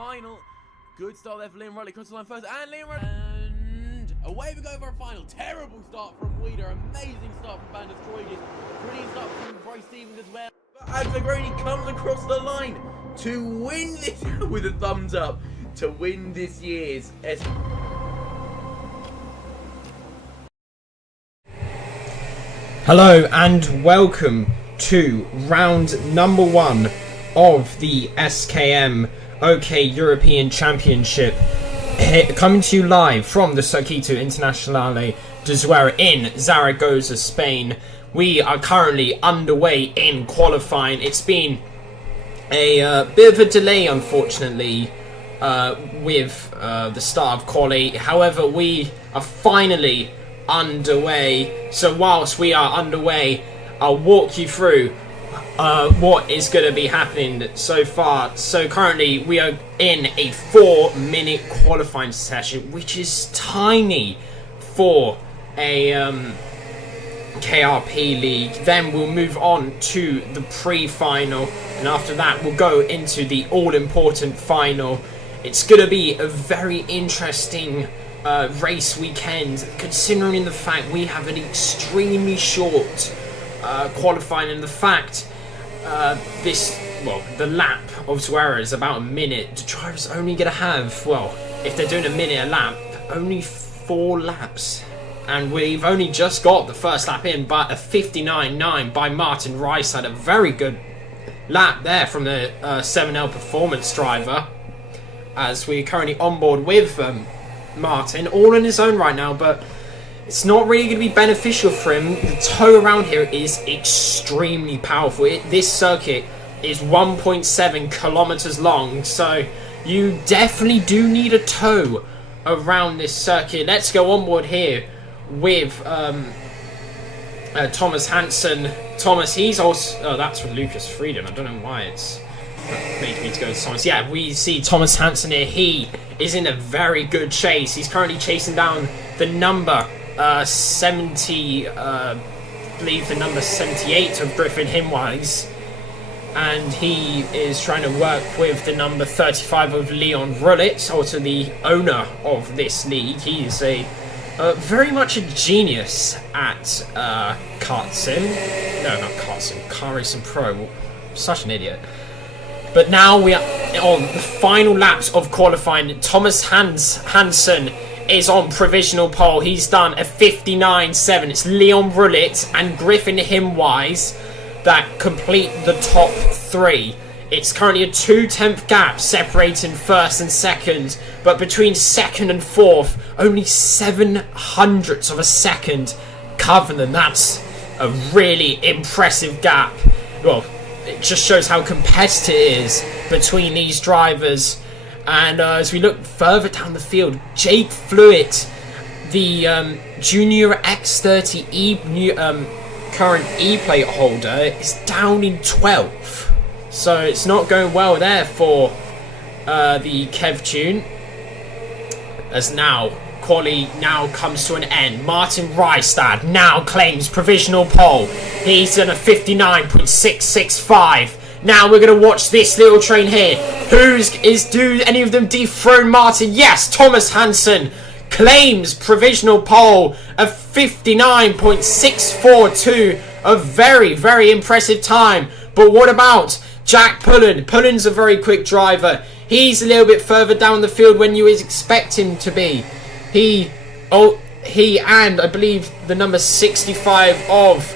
final. Good start there for Liam Riley, across the line first, and Liam Riley, and away we go for a final. Terrible start from Weeder, amazing start from Banders Troyes, brilliant start from Bryce Stevens as well. Agnegroni comes across the line to win this with a thumbs up, to win this year's Hello and welcome to round number 1 of the SKM OK European Championship, coming to you live from the Circuito Internazionale de Zuera in Zaragoza, Spain. We are currently underway in qualifying. It's been a bit of a delay, unfortunately, with the start of quali. However, we are finally underway. So whilst we are underway, I'll walk you through what is going to be happening so far. So currently we are in a 4-minute qualifying session, which is tiny for a KRP league. Then we'll move on to the pre-final, and after that we'll go into the all-important final. It's going to be a very interesting race weekend, considering the fact we have an extremely short qualifying, and the fact the lap of Zuera is about a minute. The driver's only going to have, well, if they're doing a minute a lap, only 4 laps. And we've only just got the first lap in, but a 59.9 by Martin Rice had a very good lap there from the 7L Performance driver, as we're currently on board with Martin, all on his own right now, but it's not really going to be beneficial for him. The tow around here is extremely powerful. This circuit is 1.7 kilometers long, so you definitely do need a tow around this circuit. Let's go on board here with Thomas Hansen. Thomas, he's also... Oh, that's from Lucas Frieden. I don't know why it's making me to go to Thomas. Yeah, we see Thomas Hansen here. He is in a very good chase. He's currently chasing down the number 70, I believe the number 78 of Griffin Himwise, and he is trying to work with the number 35 of Leon Rullit, also the owner of this league. He is a very much a genius at kart sim. No, not kart sim, car racing pro. I'm such an idiot. But now we are on the final laps of qualifying. Thomas Hansen is on provisional pole. He's done a 59.7. It's Leon Rullit and Griffin Himwise that complete the top 3. It's currently a 2/10 gap separating first and second, but between second and fourth, only 0.07 of a second cover them. That's a really impressive gap. Well, it just shows how competitive it is between these drivers. And as we look further down the field, Jake Fluitt, the Junior X30E current E-plate holder, is down in 12th. So it's not going well there for the Kev Tune. As now, quali now comes to an end. Martin Rystad now claims provisional pole. He's in a 59.665. Now we're going to watch this little train here. Do any of them dethrone Martin? Yes, Thomas Hansen claims provisional pole of 59.642. A very, very impressive time. But what about Jack Pullen? Pullen's a very quick driver. He's a little bit further down the field when you expect him to be. He and I believe the number 65 of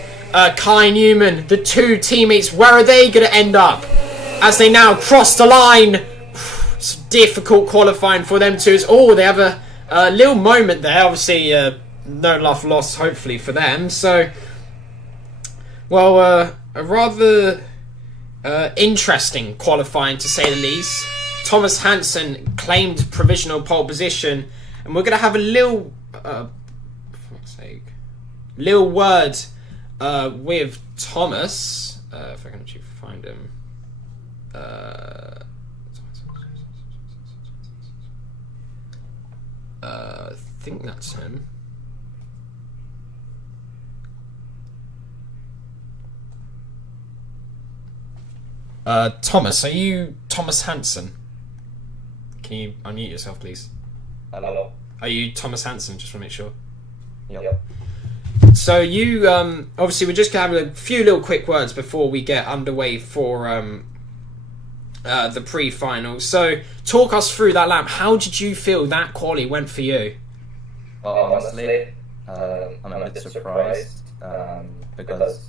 Kai Newman, the 2 teammates, where are they going to end up as they now cross the line? It's difficult qualifying for them too. They have a little moment there. Obviously, no love lost, hopefully, for them. So, well, a rather interesting qualifying, to say the least. Thomas Hansen claimed provisional pole position, and we're going to have a little, for fuck's sake, little word with Thomas, if I can actually find him. I think that's him. Thomas, are you Thomas Hansen? Can you unmute yourself, please? Hello. Are you Thomas Hansen? Just want to make sure. Yep. So you, obviously, we're just going to have a few little quick words before we get underway for the pre-final. So talk us through that lap. How did you feel that quali went for you? Well, honestly, I'm a bit surprised because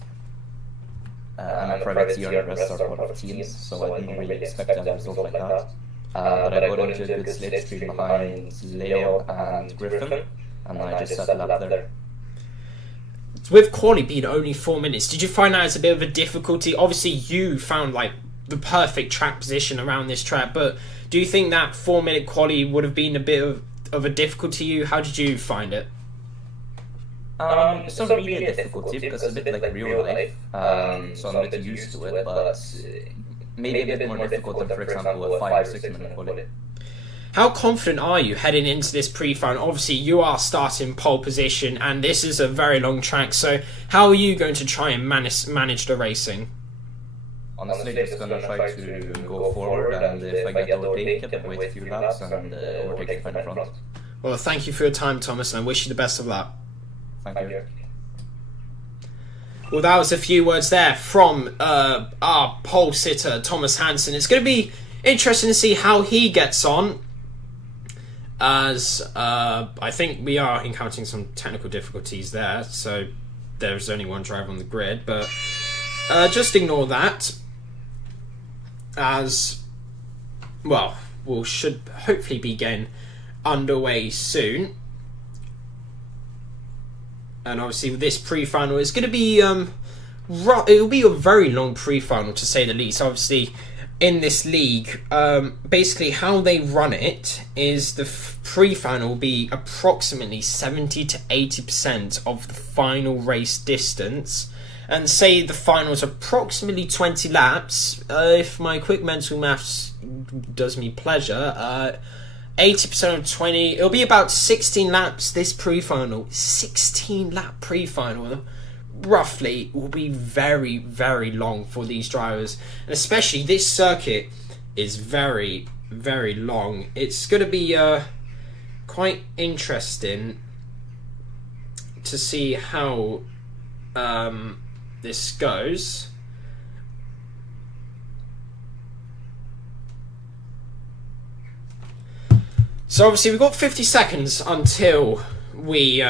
I'm a private year and the rest are part of teams, so I didn't really expect a result like that. But I got into a good slipstream behind Leo and Griffin, and I just settled up there. With quali being only 4 minutes, did you find that as a bit of a difficulty? Obviously, you found like the perfect track position around this track, but do you think that 4 minute quali would have been a bit of a difficulty to you? How did you find it? It's not really a difficulty because it's a bit like real life, so I'm a bit used to it, but maybe a bit more difficult than, for example, a 5 or 6 minute quali. How confident are you heading into this pre-final? Obviously, you are starting pole position, and this is a very long track, so how are you going to try and manage the racing? Honestly, just going to try to go forward, and if I get overtaken, wait a few laps and overtake the final front. Well, thank you for your time, Thomas, and I wish you the best of luck. Thank you. Well, that was a few words there from our pole sitter, Thomas Hansen. It's going to be interesting to see how he gets on, as I think we are encountering some technical difficulties there, so there's only one driver on the grid, but just ignore that, as, well, we should hopefully be getting underway soon. And obviously with this pre-final, it's going to be it'll be a very long pre-final to say the least. Obviously, in this league, basically how they run it is the pre-final will be approximately 70 to 80% of the final race distance, and say the finals approximately 20 laps. If my quick mental maths does me pleasure, 80% of 20, it'll be about 16 laps this pre-final. 16 lap pre-final, roughly, will be very, very long for these drivers. And especially this circuit is very, very long. It's going to be quite interesting to see how this goes. So obviously we've got 50 seconds until we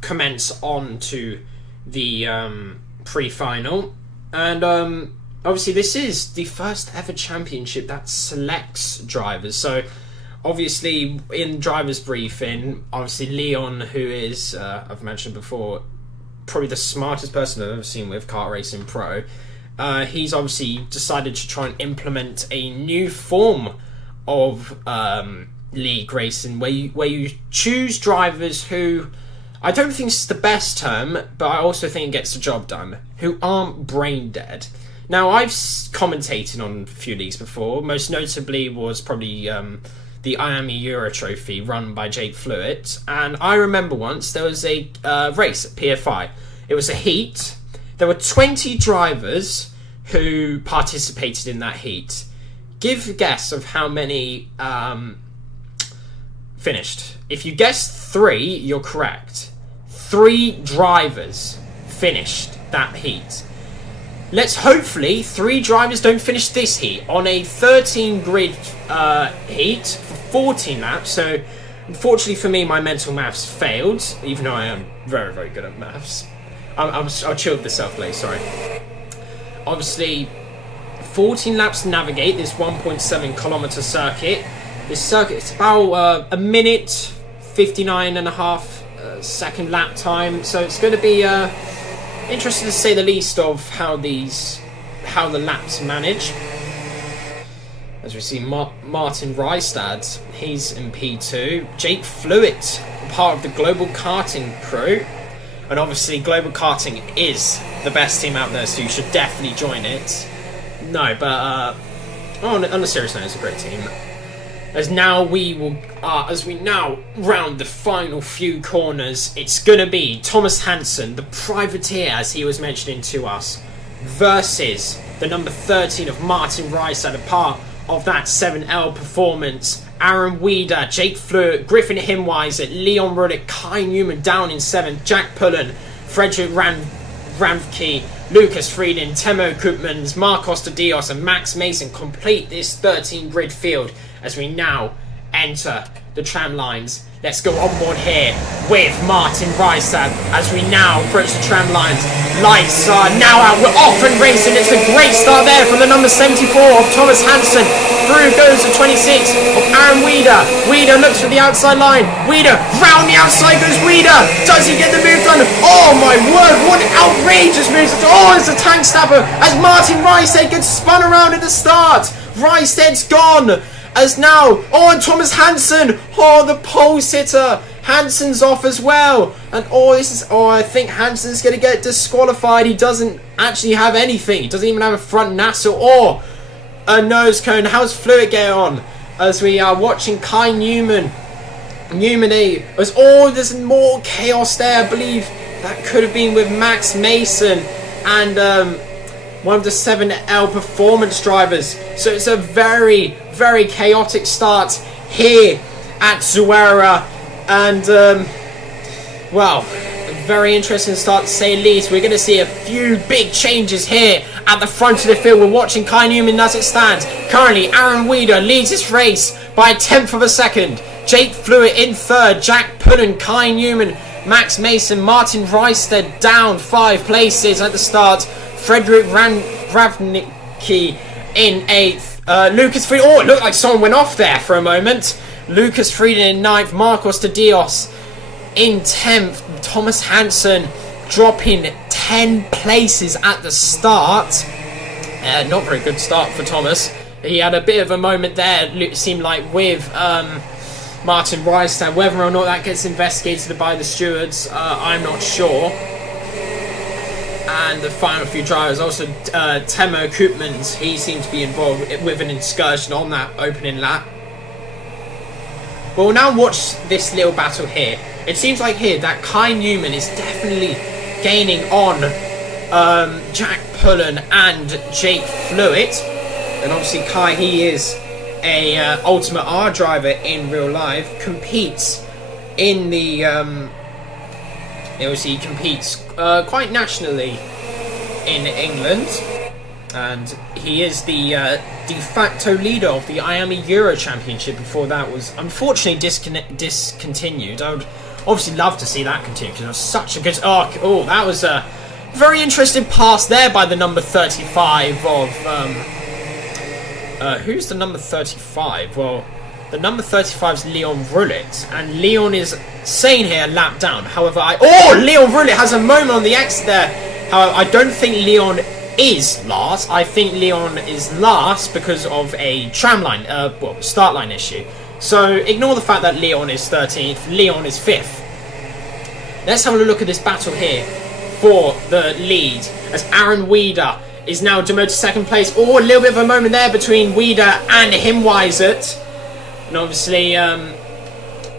commence on to the pre-final, and obviously this is the first ever championship that selects drivers. So obviously in driver's briefing, obviously Leon, who is I've mentioned before, probably the smartest person I've ever seen with kart racing pro, he's obviously decided to try and implement a new form of league racing where you choose drivers who, I don't think it's the best term, but I also think it gets the job done, who aren't brain dead. Now, I've commentated on a few leagues before. Most notably was probably the Miami Euro Trophy run by Jake Fluitt, and I remember once there was a race at PFI. It was a heat. There were 20 drivers who participated in that heat. Give a guess of how many finished. If you guess 3, you're correct. 3 drivers finished that heat. Let's hopefully 3 drivers don't finish this heat on a 13 grid heat for 14 laps. So unfortunately for me, my mental maths failed, even though I am very, very good at maths. I'll chill with the self-play, sorry. Obviously, 14 laps to navigate this 1.7 kilometer circuit. This circuit is about a minute 59 and a half second lap time, so it's going to be interesting to say the least of how the laps manage. As we see Martin Rystad, he's in P2. Jake Fluitt, part of the Global Karting crew, and obviously Global Karting is the best team out there, so you should definitely join it. No, but on a serious note, it's a great team. As we now round the final few corners, it's gonna be Thomas Hansen, the privateer, as he was mentioning to us, versus the number 13 of Martin Rice, at a part of that 7L performance. Aaron Weeder, Jake Flewitt, Griffin Himweiser, Leon Ruddick, Kai Newman down in 7th, Jack Pullen, Frederick Ramke, Lucas Frieden, Temo Koopmans, Marcos de Dios and Max Mason complete this 13 grid field as we now enter the tram lines. Let's go on board here with Martin Reisad as we now approach the tram lines. Lights are now out. We're off and racing. It's a great start there from the number 74 of Thomas Hansen. Through goes the 26 of Aaron Weeder. Weeder looks for the outside line. Weeder, round the outside goes Weeder. Does he get the move done? Oh my word, what outrageous moves. Oh, it's a tank stabber as Martin Reisad gets spun around at the start. Reisad's gone. As now, oh, and Thomas Hansen, oh, the pole sitter, Hansen's off as well, and I think Hansen's going to get disqualified. He doesn't actually have anything, he doesn't even have a front nassle or a nose cone. How's Fluid get on? As we are watching Kai Newman, as there's more chaos there. I believe that could have been with Max Mason and one of the 7L performance drivers. So it's a very, very chaotic start here at Zuera. And, well, a very interesting start to say the least. We're going to see a few big changes here at the front of the field. We're watching Kai Newman as it stands. Currently, Aaron Weeder leads this race by a 10th of a second. Jake Flewitt in 3rd. Jack Pullen, Kai Newman, Max Mason, Martin Reisted down 5 places at the start. Frederick Ravnicki in 8th. Lucas Frieden. Oh, it looked like someone went off there for a moment. Lucas Frieden in 9th. Marcos de Dios in 10th. Thomas Hansen dropping 10 places at the start. Not very good start for Thomas. He had a bit of a moment there, it seemed like, with Martin Reisted. Whether or not that gets investigated by the stewards, I'm not sure. And the final few drivers, also Temo Koopmans, he seemed to be involved with an excursion on that opening lap. But we'll now watch this little battle here. It seems like here that Kai Newman is definitely gaining on Jack Pullen and Jake Flewitt. And obviously Kai, he is a Ultimate R driver in real life, competes in the... obviously he competes quite nationally in England, and he is the de facto leader of the IAME Euro Championship. Before that was unfortunately discontinued. I would obviously love to see that continue because it was such a good... Oh, that was a very interesting pass there by the number 35 of... who's the number 35? Well, the number 35 is Leon Rullit, and Leon is saying here lap down. However, Leon Rullit has a moment on the exit there. However, I don't think Leon is last. I think Leon is last because of a tram line, start line issue. So ignore the fact that Leon is 13th. Leon is 5th. Let's have a look at this battle here for the lead as Aaron Weeder is now demoted to 2nd place. Oh, a little bit of a moment there between Weeder and Himweisert. And obviously,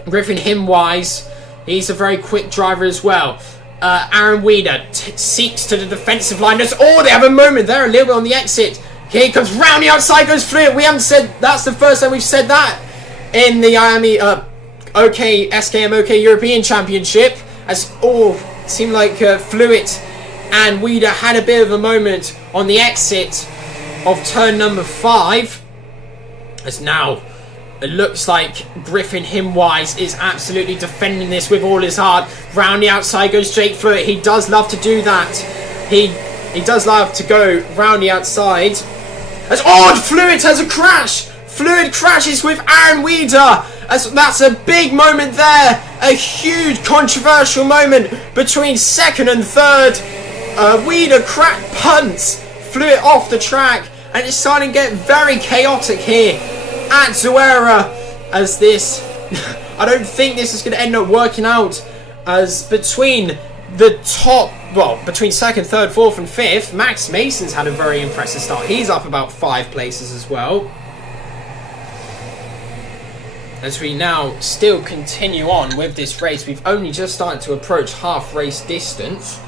Griffin Himwise, he's a very quick driver as well. Aaron Weeder seeks to the defensive line. They have a moment there, a little bit on the exit. Here he comes round the outside, goes Fluid. We haven't said, that's the first time we've said that in the IAME SKM OK European Championship. As seemed like Fluid and Weeder had a bit of a moment on the exit of turn number 5. As now it looks like Griffin Himwise is absolutely defending this with all his heart. Round the outside goes Jake Fluid. He does love to do that. He does love to go round the outside. As Fluid has a crash. Fluid crashes with Aaron Weeder. That's a big moment there. A huge controversial moment between 2nd and 3rd. Weeder punts Fluid off the track, and it's starting to get very chaotic here at Zuera, as this I don't think this is going to end up working out, as between the top, between 2nd, 3rd, 4th and 5th, Max Mason's had a very impressive start. He's up about 5 places as well. As we now still continue on with this race, we've only just started to approach half race distance.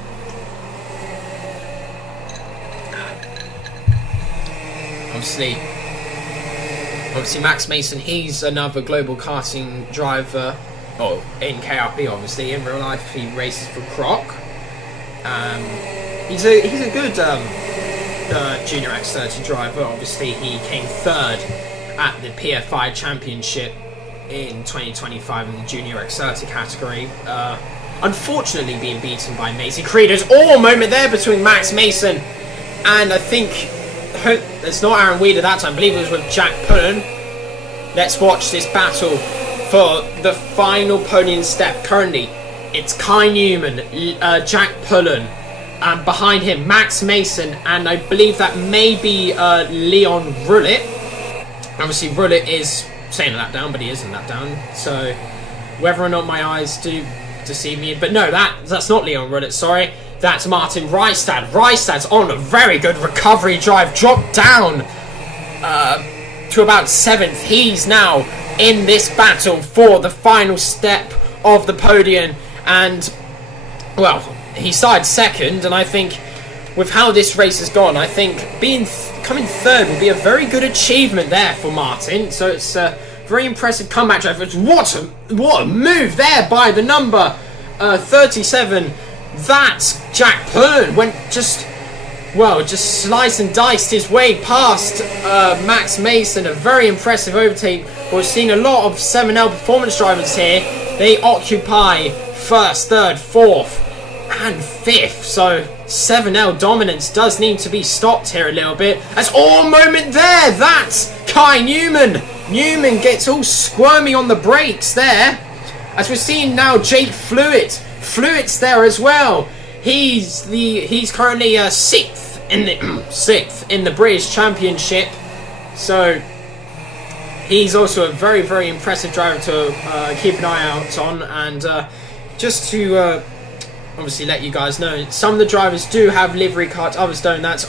Obviously, Obviously, Max Mason, he's another global karting driver. Oh, in KRP, obviously. In real life, he races for Croc. He's a good Junior X30 driver. Obviously, he came third at the PFI Championship in 2025 in the Junior X30 category. Unfortunately, being beaten by Mason Creeders. Oh, a moment there between Max Mason and I think it's not Aaron Weeder that time. I believe it was with Jack Pullen. Let's watch this battle for the final podium step. Currently, it's Kai Newman, Jack Pullen, and behind him Max Mason, and I believe that may be Leon Rullet. Obviously, Rullet is saying that down, but he isn't that down. So, whether or not my eyes do deceive me, but no, that's not Leon Rullet. Sorry. That's Martin Rystad. Rystad's on a very good recovery drive. Dropped down to about 7th. He's now in this battle for the final step of the podium. And, well, he started 2nd. And I think with how this race has gone, I think coming 3rd will be a very good achievement there for Martin. So it's a very impressive comeback drive. What a move there by the number 37. That's Jack Pullen. Went just sliced and diced his way past Max Mason. A very impressive overtake. We're seeing a lot of 7L performance drivers here. They occupy 1st, 3rd, 4th, and 5th. So 7L dominance does need to be stopped here a little bit. That's all moment there. That's Kai Newman. Newman gets all squirmy on the brakes there. As we're seeing now, Jake Fluid. Fluid's there as well. He's currently 6th in the 6th in the British Championship. So he's also a very, very impressive driver to keep an eye out on. And just to obviously let you guys know, some of the drivers do have livery cards, others don't. That's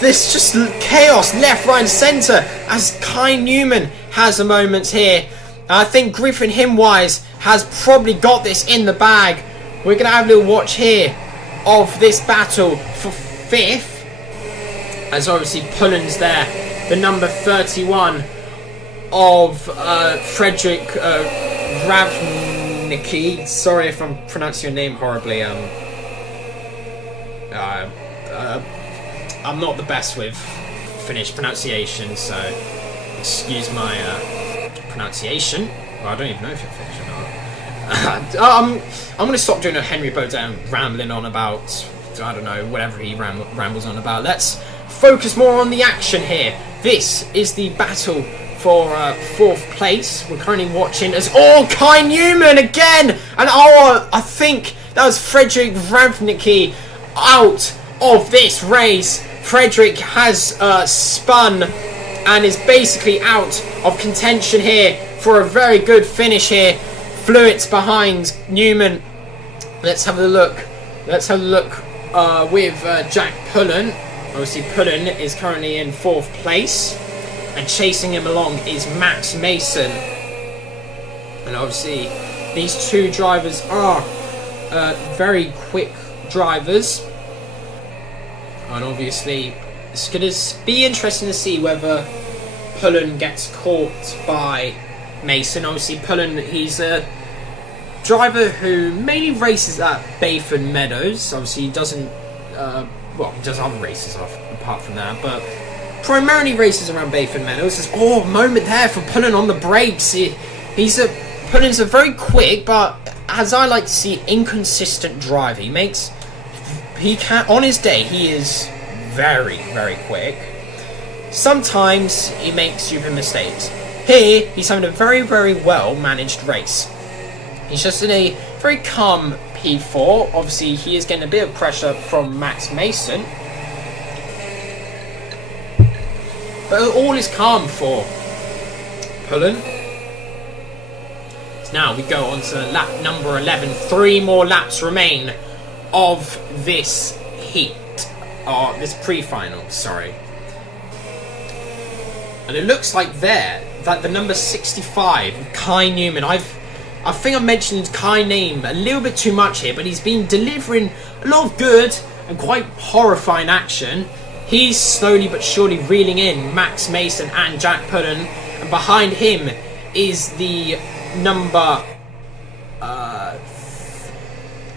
there's just chaos left, right, and centre as Kai Newman has a moment here. I think Griffin Himwise has probably got this in the bag. We're going to have a little watch here of this battle for 5th. As obviously Pullen's there. The number 31 of Frederick Ravnicki. Sorry if I'm pronouncing your name horribly. I'm not the best with Finnish pronunciation, so excuse my pronunciation. Well, I don't even know if you're Finnish or not. I'm going to stop doing a Henry Bodin rambling on about, I don't know, whatever he rambles on about. Let's focus more on the action here. This is the battle for 4th place. We're currently watching as Kai Newman again, and I think that was Frederick Ravnicki out of this race. Frederick has spun and is basically out of contention here for a very good finish here. Fluid's behind Newman. Let's have a look. Let's have a look with Jack Pullen. Obviously, Pullen is currently in 4th place, and chasing him along is Max Mason. And obviously, these two drivers are very quick drivers. And obviously, it's going to be interesting to see whether Pullen gets caught by Mason. Obviously, Pullen, he's a driver who mainly races at Bayford Meadows. Obviously, he doesn't, he does other races apart from that, but primarily races around Bayford Meadows. There's a moment there for Pullen on the brakes. Pullen's a very quick, but as I like to see, inconsistent driver. On his day, he is very, very quick. Sometimes he makes stupid mistakes. Here, he's having a very, very well managed race. He's just in a very calm P4. Obviously, he is getting a bit of pressure from Max Mason. But all is calm for Pullen. Now we go on to lap number 11. 3 more laps remain of this heat. This pre-final, sorry. And it looks like that the number 65, Kai Newman, I think I mentioned Kai's name a little bit too much here, but he's been delivering a lot of good and quite horrifying action. he's slowly but surely reeling in Max Mason and Jack Pullen, and behind him is the number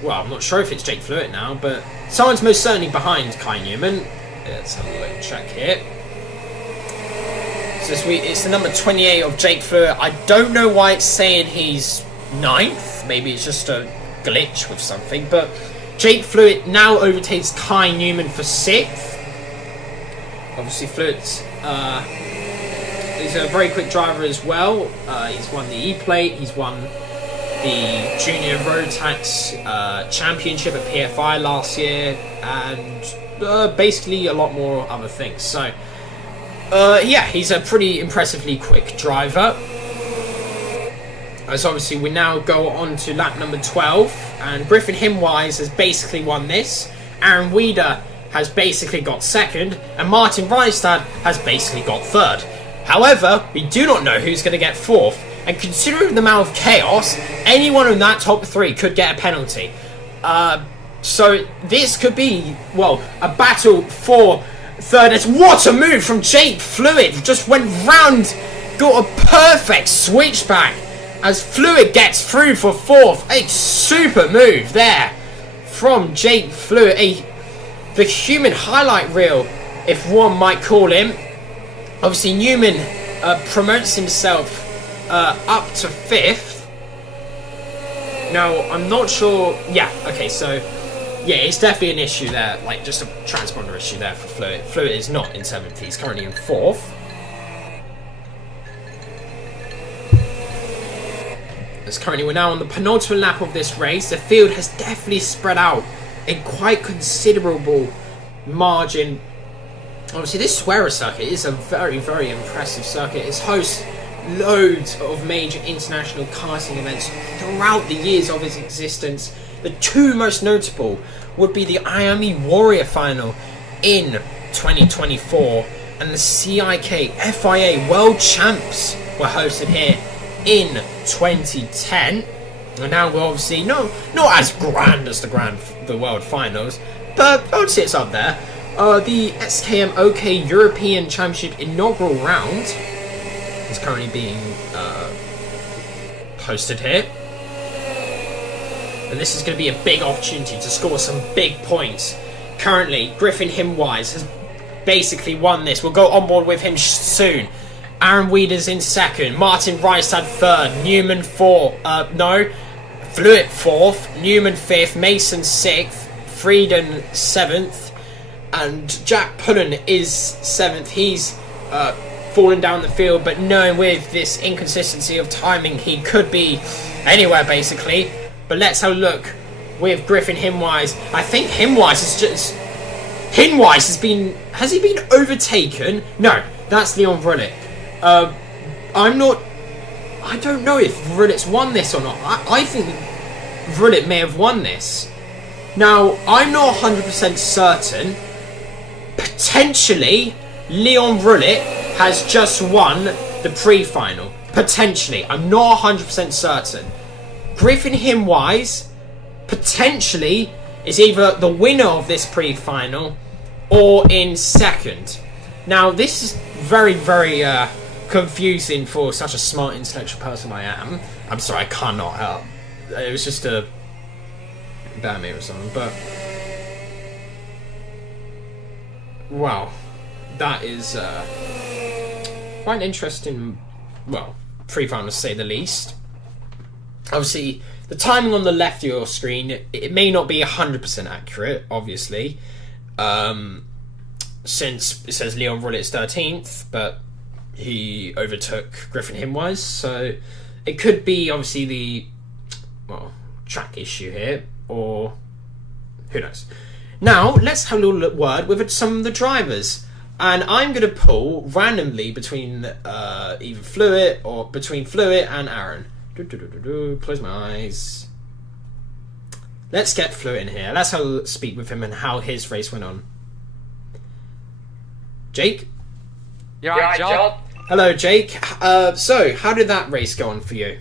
well, I'm not sure if it's Jake Fluid now, but someone's most certainly behind Kai Newman. Let's have a look, check here. So it's the number 28 of Jake Fluid. I don't know why it's saying he's 9th. Maybe it's just a glitch with something. But Jake Fluid now overtakes Kai Newman for 6th. Obviously, Fluid's he's a very quick driver as well. He's won the E-Plate. He's won the Junior Road Tax Championship at PFI last year, and basically a lot more other things. So, yeah, he's a pretty impressively quick driver. So obviously we now go on to lap number 12, and Griffin Himwise has basically won this. Aaron Weeder has basically got 2nd, and Martin Reistad has basically got 3rd. However, we do not know who's going to get 4th. And considering the amount of chaos, anyone in that top 3 could get a penalty. So this could be, well, a battle for 3rd. What a move from Jake Fluid. Just went round, got a perfect switchback as Fluid gets through for 4th. A super move there from Jake Fluid. The human highlight reel, if one might call him. Obviously Newman promotes himself up to 5th. Now, I'm not sure. Yeah, okay, so yeah, it's definitely an issue there, like just a transponder issue there for Fluid. Fluid is not in 7th, he's currently in 4th. As currently we're now on the penultimate lap of this race, the field has definitely spread out in quite considerable margin. Obviously, this Swearer circuit is a very, very impressive circuit. It hosts loads of major international karting events throughout the years of its existence. The 2 most notable would be the Miami Warrior Final in 2024 and the CIK FIA World Champs were hosted here in 2010. And now we're obviously not as grand as the World Finals, but I would say it's up there. The SKM OK European Championship inaugural round is currently being hosted here, and this is going to be a big opportunity to score some big points. Currently, Griffin Himwise has basically won this. We'll go on board with him soon. Aaron Weeder's in 2nd, Martin Reistad 3rd, Newman 4th, Fluid 4th, Newman 5th, Mason 6th, Frieden 7th, and Jack Pullen is 7th. He's falling down the field, but knowing with this inconsistency of timing, he could be anywhere basically. But let's have a look with Griffin Himwise. I think Himwise has he been overtaken? No, that's Leon Vrullet. I don't know if Vrullet's won this or not. I think Vrullet may have won this. Now, I'm not 100% certain. Potentially, Leon Vrullet has just won the pre-final. Potentially. I'm not 100% certain. Griffin Himwise, potentially, is either the winner of this pre-final or in 2nd. Now, this is very, very confusing for such a smart, intellectual person I am. I'm sorry, I cannot help. It was just a bad me or something, but wow, that is quite an interesting, well, pre-final to say the least. Obviously, the timing on the left of your screen, it may not be 100% accurate, obviously, since it says Leon Vrullet's 13th, but he overtook Griffin Himwise, so it could be obviously the, well, track issue here, or who knows. Now, let's have a little word with some of the drivers. And I'm going to pull randomly between either Fluid or between Fluid and Aaron. Close my eyes. Let's get Fluid in here. Let's have a speak with him and how his race went on. Jake? You alright, John? Hello, Jake. So, how did that race go on for you?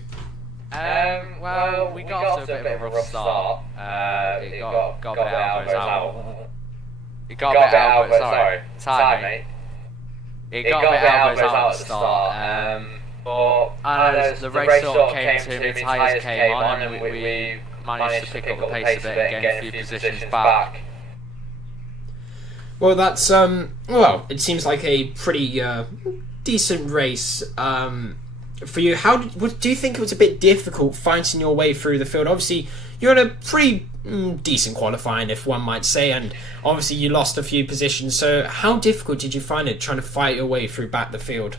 Well, we got off to a bit of a rough start. It got a bit out of those out. He got a bit elbows, sorry. Time, mate. He got a bit elbows out at the start. But I know the race sort of came to him, his tyres came on, and we managed to pick up the pace a bit and gain a few positions back. Well, that's well, it seems like a pretty decent race for you. How do you think it was a bit difficult fighting your way through the field? Obviously, you're in a pretty decent qualifying, if one might say, and obviously you lost a few positions. So, how difficult did you find it trying to fight your way through back the field?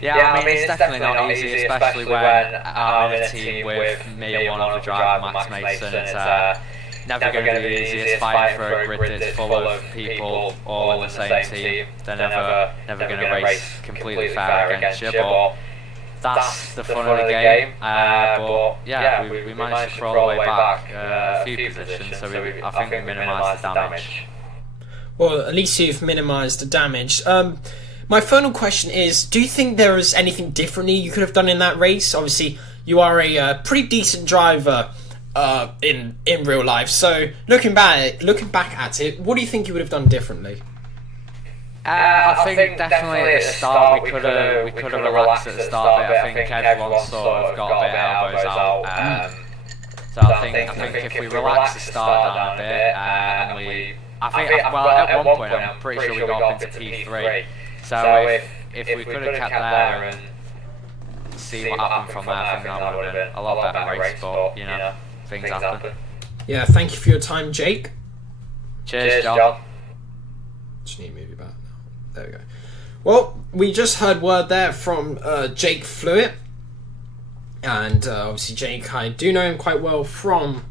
Yeah, I mean, it's definitely not easy, especially when I'm in a team with me and one other driver, Max Mason. It's never going to be the easiest fighting for a grid that's full of people all in the same team. They're never going to race completely fair against you, but that's the fun of the game. But yeah, we managed to throw all the way back a few positions, so I think we minimised the damage. Well, at least you've minimised the damage. My final question is, do you think there is anything differently you could have done in that race? Obviously, you are a pretty decent driver in real life. So, looking back at it, what do you think you would have done differently? I think definitely at the start we could have relaxed at the start a bit. I think everyone sort of got a bit elbows out. So I think if we relax the start down a bit, at one point I'm pretty sure we got up into P3. So if we could have kept there and see what happened from there, I think that would have been a lot better race. But you know, things happen. Yeah, thank you for your time, Jake. Cheers, John. Just need to move you back now. There we go. Well, we just heard word there from Jake Fluitt, and obviously Jake, I do know him quite well from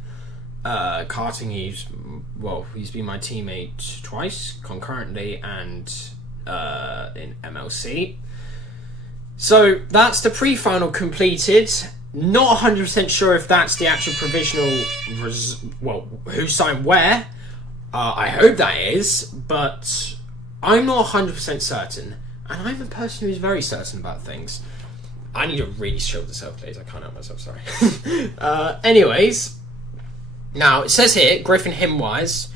karting. He's been my teammate twice concurrently and in MLC. So that's the pre-final completed. Not 100% sure if that's the actual provisional who signed where. I hope that is, but I'm not 100% certain, and I'm a person who's very certain about things. I need to really shield this out, please. I can't help myself, sorry. Anyways, now it says here Griffin Himwise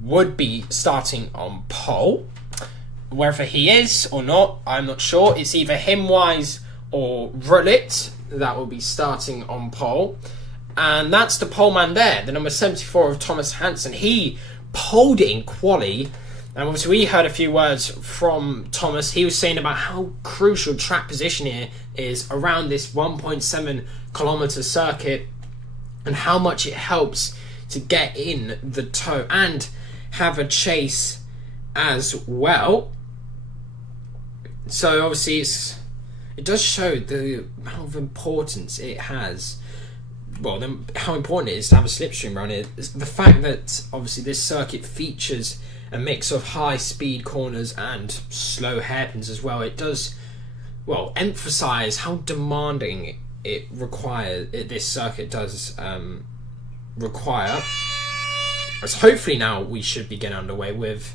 would be starting on pole. Whether he is or not, I'm not sure. It's either Himwise or Rullit that will be starting on pole. And that's the pole man there, the number 74 of Thomas Hansen. He poled it in quali. And obviously we heard a few words from Thomas. He was saying about how crucial track position here is around this 1.7 kilometer circuit and how much it helps to get in the toe and have a chase as well. So obviously it does show the amount of importance it has. Well, then how important it is to have a slipstream around it. The fact that obviously this circuit features a mix of high speed corners and slow hairpins as well. It does emphasize how demanding this circuit does require. So hopefully now we should be getting underway with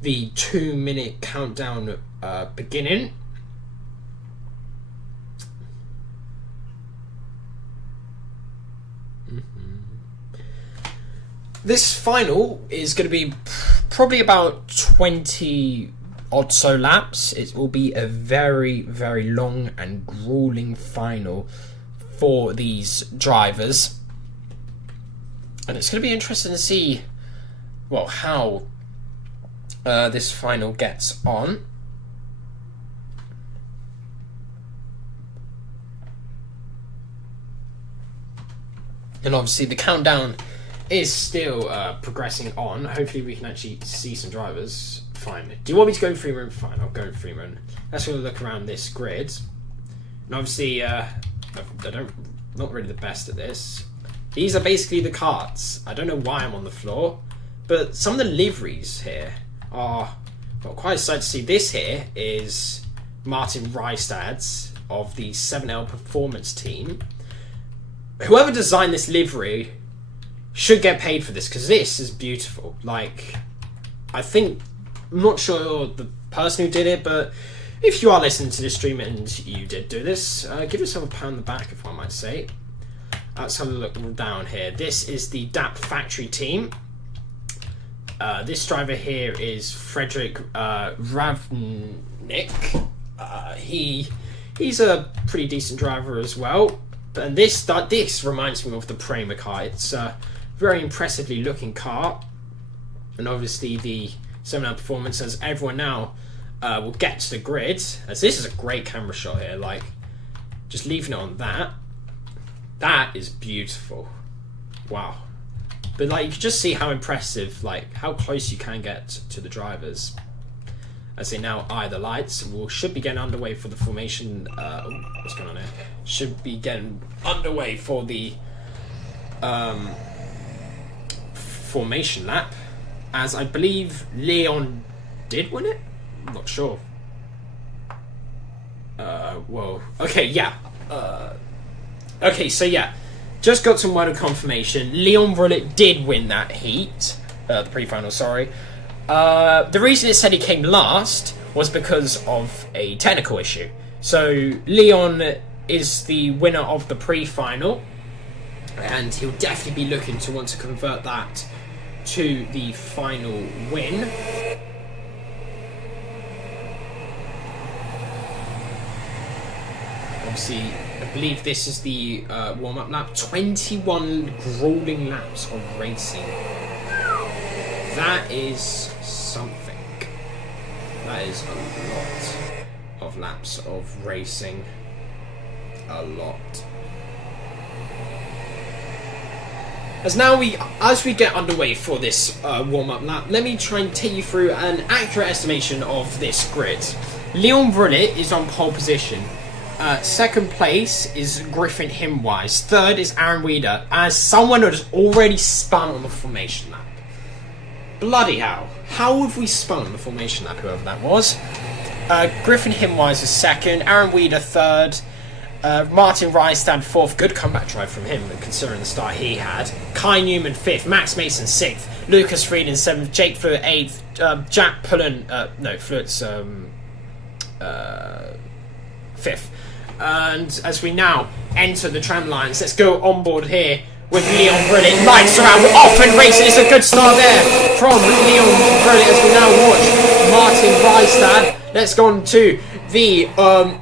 the 2-minute countdown beginning. This final is going to be probably about 20 odd so laps. It will be a very, very long and grueling final for these drivers. And it's going to be interesting to see, how this final gets on. And obviously the countdown is still progressing on. Hopefully we can actually see some drivers. Fine. Do you want me to go free run? Fine, I'll go free run. Let's go look around this grid. And obviously, not really the best at this. These are basically the carts. I don't know why I'm on the floor, but some of the liveries here are quite excited to see. This here is Martin Reistad's of the 7L Performance team. Whoever designed this livery should get paid for this, because this is beautiful. I'm not sure the person who did it, but if you are listening to this stream and you did do this, give yourself a pat on the back, if one might say. Let's have a look down here. This is the DAP Factory team. This driver here is Frederick Ravnik. He's a pretty decent driver as well. And this reminds me of the Prema car. It's a very impressively looking car. And obviously the 7L performance, as everyone now will get to the grid. As this is a great camera shot here. Like, just leaving it on that. That is beautiful. Wow. But like, you can just see how impressive, like how close you can get to the drivers. As they now eye the lights, should be getting underway for the formation. What's going on here? Should be getting underway for the formation lap, as I believe Leon did win it. I'm not sure. Whoa. Okay, yeah. Okay, so yeah, just got some word of confirmation. Leon Rullit did win that heat, the pre-final. Sorry. The reason it said he came last was because of a technical issue. So Leon is the winner of the pre-final, and he'll definitely be looking to want to convert that to the final win. Obviously, I believe this is the warm-up lap. 21 grueling laps of racing. That is something. That is a lot of laps of racing. A lot. As we get underway for this warm-up lap, let me try and take you through an accurate estimation of this grid. Leon Rullit is on pole position. Second place is Griffin Himwise. Third is Aaron Weeder, as someone who has already spun on the formation lap. Bloody hell. How have we spun on the formation lap, whoever that was? Griffin Himwise is second, Aaron Weeder third, Martin Rystad fourth. Good comeback drive from him, considering the start he had. Kai Newman fifth, Max Mason sixth, Lucas Frieden seventh, Jake Fluid eighth, Jack Pullen, Fluid's fifth. And as we now enter the tram lines, let's go on board here with Leon Rullit. Lights are out, we're off and racing. It's a good start there from Leon Rullit as we now watch Martin Rystad. Let's go on to the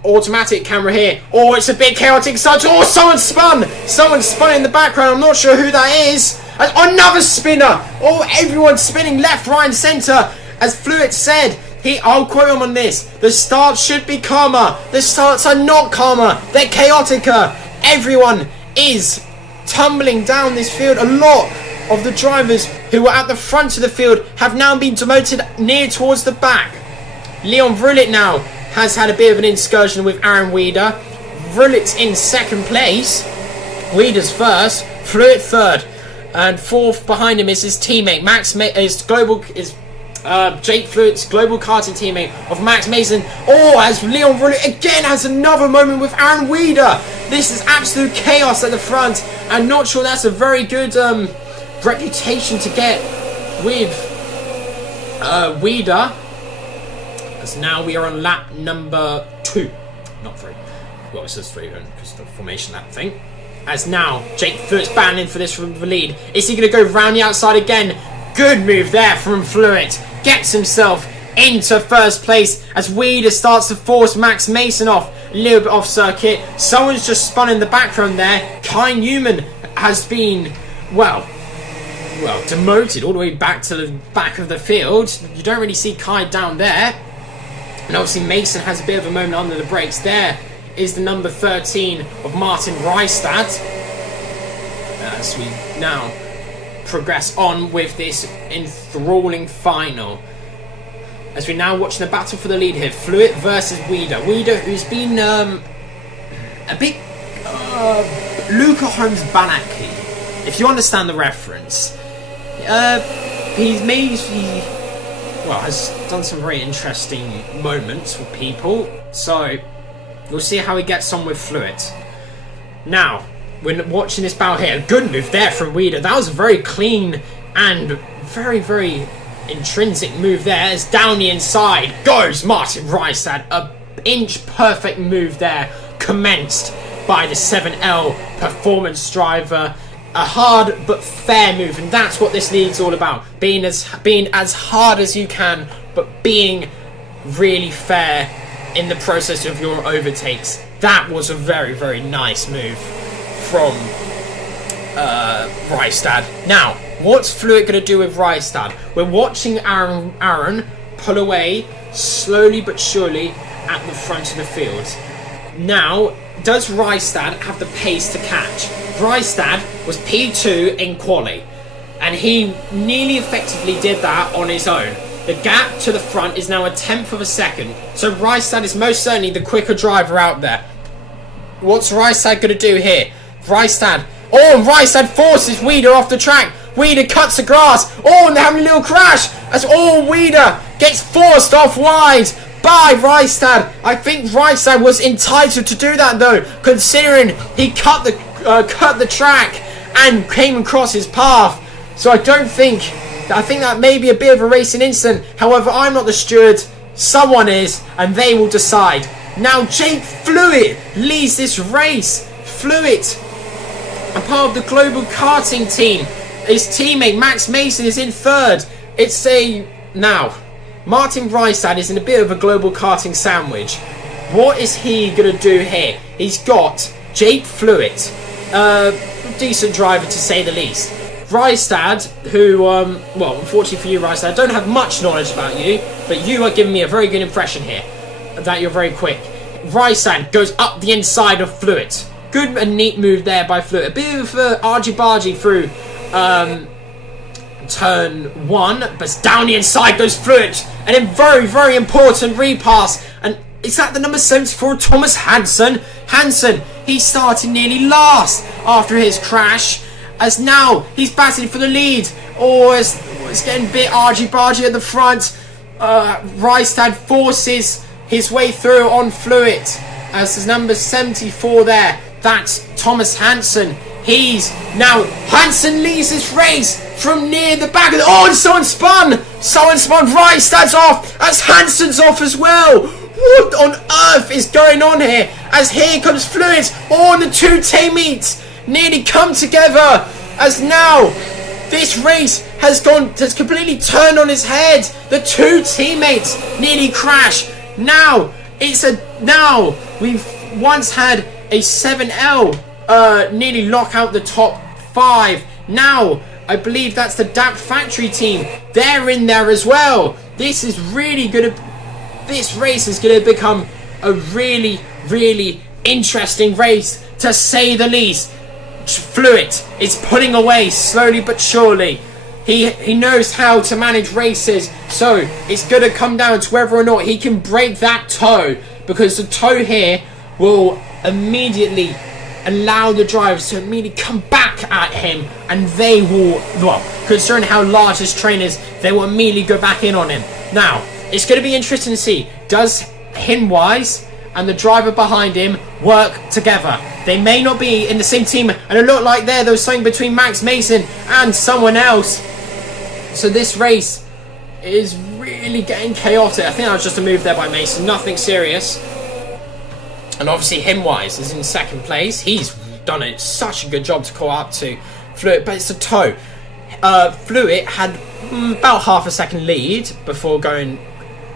automatic camera here. Oh, it's a bit chaotic start. Oh, someone spun in the background. I'm not sure who that is. Another spinner. Oh, everyone's spinning left, right and centre. As Fluid said, I'll quote him on this: the starts should be calmer. The starts are not calmer, they're chaotica. Everyone is tumbling down this field. A lot of the drivers who were at the front of the field have now been demoted near towards the back. Leon Rullit now has had a bit of an excursion with Aaron Weeder. Rullit's in second place, Weeder's first, Fluid third, and fourth behind him is his teammate Jake Fluid's global karting teammate of Max Mason. Oh, as Leon Rullit again has another moment with Aaron Weeder. This is absolute chaos at the front. I'm not sure that's a very good reputation to get with Weeder. As now we are on lap number 2. Not 3. Well, it says 3 because of the formation lap thing. As now Jake Fluid's battling for this from the lead. Is he going to go round the outside again? Good move there from Fluid. Gets himself into first place as Weeder starts to force Max Mason off. A little bit off circuit. Someone's just spun in the background there. Kai Newman has been, well, demoted all the way back to the back of the field. You don't really see Kai down there. And obviously Mason has a bit of a moment under the brakes. There is the number 13 of Martin Rystad. As we now progress on with this enthralling final. As we're now watching the battle for the lead here, Fluid versus Weeder. Weeder, who's been a bit Luca Holmes Banaki, if you understand the reference. Has done some very interesting moments with people, so we'll see how he gets on with Fluid. Now, we're watching this battle here. Good move there from Weeder. That was a very clean and very, very intrinsic move there. As down the inside goes Martin Rystad. A inch perfect move there, commenced by the 7L performance driver. a hard but fair move, and that's what this league's all about. Being as hard as you can, but being really fair in the process of your overtakes. That was a very, very nice move from Rystad. Now, what's Fluid going to do with Rystad? We're watching Aaron pull away slowly but surely at the front of the field. Now, does Rystad have the pace to catch? Rystad was P2 in quali, and he nearly effectively did that on his own. The gap to the front is now a 1/10 of a second, so Rystad is most certainly the quicker driver out there. What's Rystad going to do here? Rystad forces Weeder off the track. Weeder cuts the grass. Oh, and they're having a little crash as Weeder gets forced off wide by Rystad. I think Rystad was entitled to do that though, considering he cut the track and came across his path. So I think that may be a bit of a racing incident. However, I'm not the steward. Someone is, and they will decide. Now, Jake Fluid leads this race. Fluid, a part of the global karting team. His teammate Max Mason is in third. Now, Martin Rystad is in a bit of a global karting sandwich. What is he going to do here? He's got Jake Fluid, decent driver to say the least. Rystad, who, well, unfortunately for you, Rystad, I don't have much knowledge about you, but you are giving me a very good impression here, that you're very quick. Rystad goes up the inside of Fluid. Good and neat move there by Fluid. A bit of argy-bargy through turn 1, but down the inside goes Fluid. And then very, very important repass. And is that the number 74, Thomas Hansen? Hansen, he started nearly last after his crash, as now he's battling for the lead. It's getting a bit argy-bargy at the front. Rystad forces his way through on Fluid, as there's number 74 there. That's Thomas Hansen. Hansen leads this race from near the back of the... Oh, and someone spun! Rystad's off, as Hansen's off as well. What on earth is going on here? As here comes Fluid. And the two teammates nearly come together, as now this race has completely turned on its head. The two teammates nearly crash. Now we've once had a 7L nearly lock out the top 5. Now I believe that's the DAP Factory team. They're in there as well. This race is gonna become a really, really interesting race, to say the least. Fluid is pulling away slowly but surely. He knows how to manage races, so it's going to come down to whether or not he can break that toe, because the toe here will immediately allow the drivers to immediately come back at him, and they will, well, considering how large this train is, they will immediately go back in on him. Now, it's going to be interesting to see, does Hinwise and the driver behind him work together? They may not be in the same team, and it looked like there was something between Max Mason and someone else. So this race is really getting chaotic. I think that was just a move there by Mason, nothing serious. And obviously Hinwise is in second place. He's done such a good job to call up to Fluid, but it's a toe. Fluid had about half a second lead before going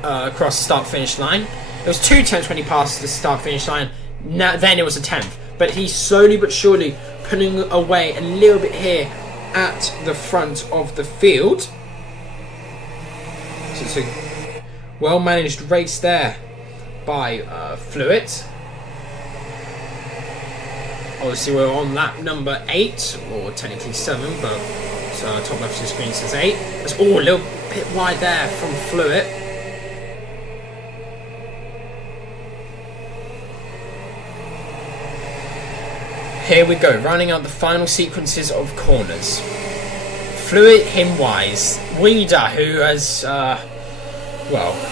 across the start-finish line. It was 2/10 when he passed the start-finish line. Then it was a 10th. But he's slowly but surely pulling away a little bit here at the front of the field. So it's a well-managed race there by Fluid. Obviously we're on lap number 8, or technically 7, but top left of the screen says 8. It's a little bit wide there from Fluid. Here we go, rounding out the final sequences of corners. Fluid, Hinwise, Weeder, who has,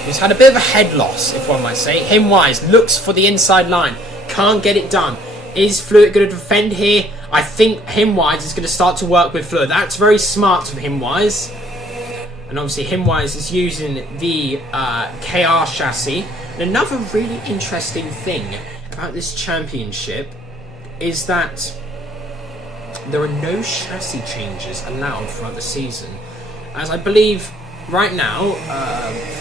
he's had a bit of a head loss, if one might say. Hinwise looks for the inside line, can't get it done. Is Fluid going to defend here? I think Hinwise is going to start to work with Fluid. That's very smart of Hinwise. And obviously Hinwise is using the KR chassis. And another really interesting thing about this championship is that there are no chassis changes allowed throughout the season, as I believe right now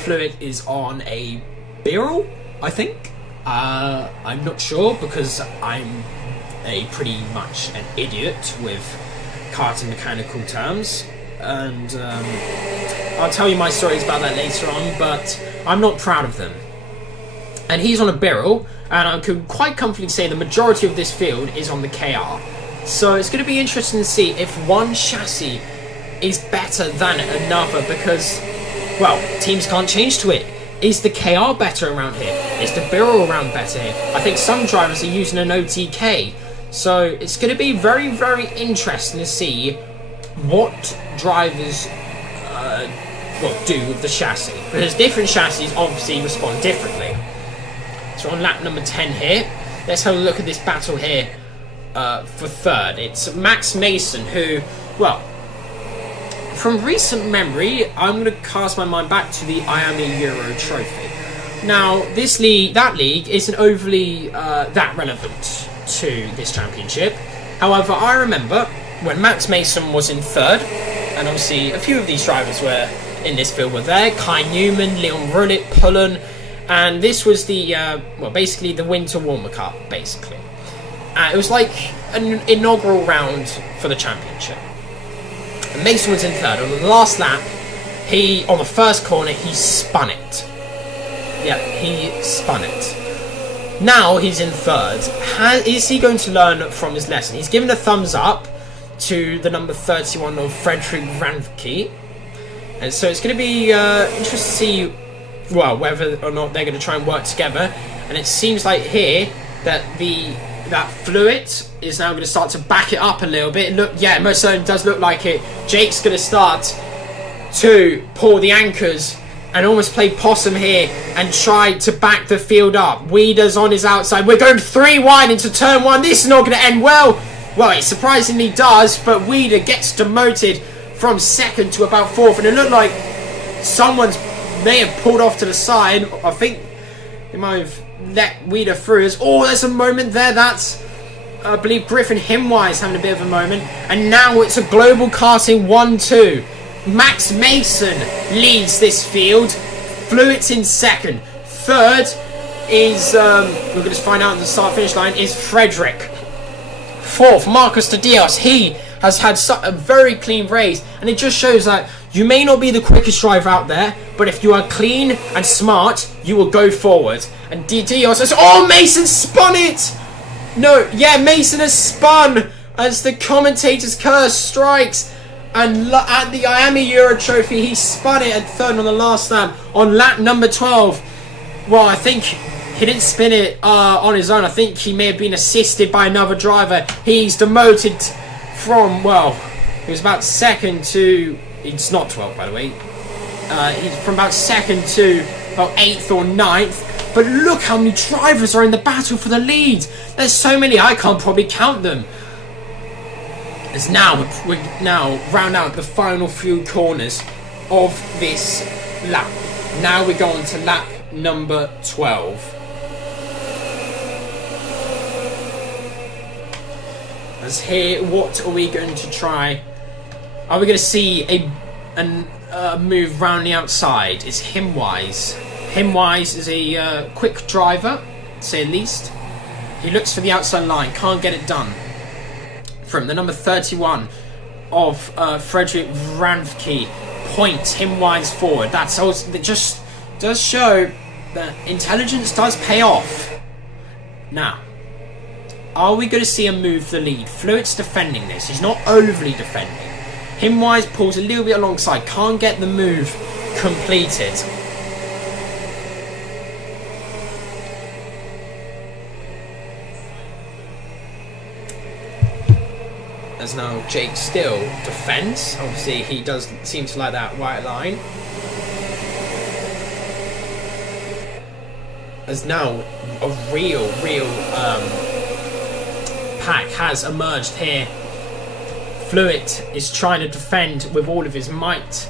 Fluid is on a Birrell, I think. I'm not sure because I'm pretty much an idiot with karting mechanical terms, and I'll tell you my stories about that later on, but I'm not proud of them. And he's on a Birrell, and I could quite comfortably say the majority of this field is on the KR. So it's going to be interesting to see if one chassis is better than another, because, well, teams can't change to it. Is the KR better around here? Is the Birrell around better here? I think some drivers are using an OTK. So it's going to be very, very interesting to see what drivers do with the chassis. Because different chassis obviously respond differently. So on lap number 10 here, let's have a look at this battle here for third. It's Max Mason who, well, from recent memory, I'm going to cast my mind back to the Miami Euro Trophy. Now, that league isn't overly that relevant to this championship. However, I remember when Max Mason was in third, and obviously a few of these drivers were in this field were there. Kai Newman, Leon Rullit, Pullen, and this was the basically the Winter Warmer Cup, basically. It was like an inaugural round for the championship. And Mason was in third. On the last lap, on the first corner, he spun it. Yeah, he spun it. Now he's in third. Is he going to learn from his lesson? He's given a thumbs up to the number 31 of Frederick Ranke. And so it's going to be interesting to see, well, whether or not they're going to try and work together. And it seems like here that that Fluid is now going to start to back it up a little bit. Yeah, most certainly does look like it. Jake's going to start to pull the anchors and almost play possum here and try to back the field up. Weeder's on his outside. We're going 3 wide into turn 1. This is not going to end well. Well, it surprisingly does, but Weeder gets demoted from second to about 4th, and it looked like someone may have pulled off to the side. I think they might have let Weeder through. There's a moment there. That's, I believe, Griffin Himwise having a bit of a moment. And now it's a global karting 1-2. Max Mason leads this field. Fluid's in second. Third is, we're going to find out at the start-finish line, is Frederick. Fourth, Marcus de Dios. He has had a very clean race, and it just shows that you may not be the quickest driver out there, but if you are clean and smart, you will go forward. And de Dios says, oh, Mason spun it! No, yeah, Mason has spun as the commentator's curse strikes. And at the Miami Euro Trophy, he spun it at third on the last lap on lap number 12. Well, I think he didn't spin it on his own. I think he may have been assisted by another driver. He's demoted from, well, he was about second to, it's not 12 by the way. He's from about second to about 8th or 9th. But look how many drivers are in the battle for the lead. There's so many, I can't probably count them. As now we now round out the final few corners of this lap. Now we go on to lap number 12. As here, what are we going to try? Are we going to see a move round the outside? It's Himwise. Himwise is a quick driver, to say the least. He looks for the outside line, can't get it done. From the number 31 of Frederick Ranke points Himwise forward. That just does show that intelligence does pay off. Now, are we going to see him move the lead? Fluid's defending this. He's not overly defending. Himwise pulls a little bit alongside. Can't get the move completed. As now Jake still defends. Obviously he does seem to like that white line. As now a real pack has emerged here. Fluid is trying to defend with all of his might,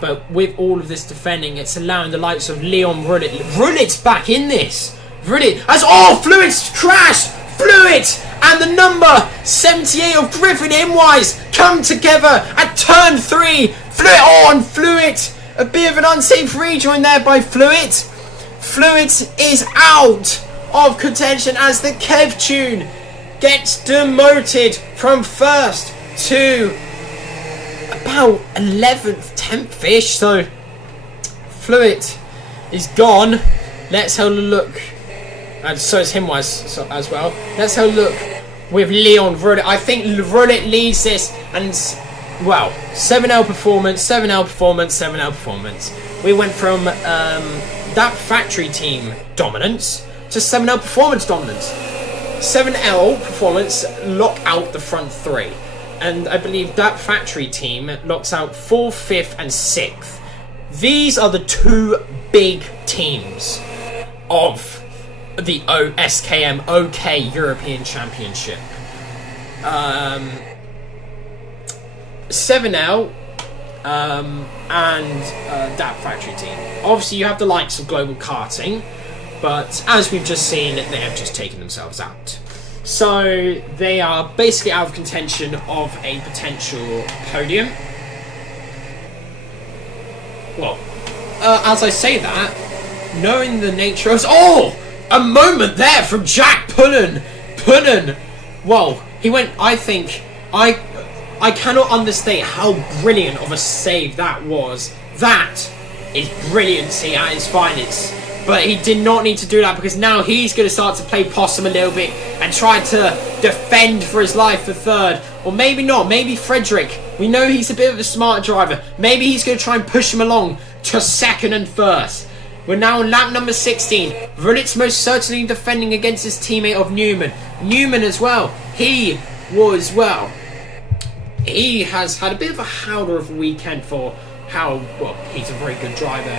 but with all of this defending, it's allowing the likes of Leon Rullit. Rullit's back in this. Rullit as Fluid's crashed. Fluid and the number 78 of Griffin Imwise come together at turn 3. Fluid. A bit of an unsafe rejoin there by Fluid. Fluid is out of contention as the Kev Tune gets demoted from first to about 11th, 10th-ish. So Fluid is gone. Let's have a look. And so is Himwise as well. Let's have a look with Leon Rullet. I think Rullet leads this, and well, 7L performance, 7L performance, 7L performance. We went from that factory team dominance to 7L performance dominance. 7L performance lock out the front 3, and I believe that factory team locks out 4th, 5th, and 6th. These are the 2 big teams of the SKM OK European Championship. 7L and that factory team. Obviously you have the likes of Global Karting, but as we've just seen, they have just taken themselves out. So they are basically out of contention of a potential podium. Well, as I say that, knowing the nature of... Oh! A moment there from Jack Pullen. Well, he went... I think... I cannot understate how brilliant of a save that was. That is brilliancy at its finest. But he did not need to do that, because now he's going to start to play possum a little bit and try to defend for his life for third. Or maybe not. Maybe Frederick. We know he's a bit of a smart driver. Maybe he's going to try and push him along to second and first. We're now on lap number 16. Rullet's most certainly defending against his teammate of Newman. Newman as well. He was, well, he has had a bit of a howler of a weekend for how, well, he's a very good driver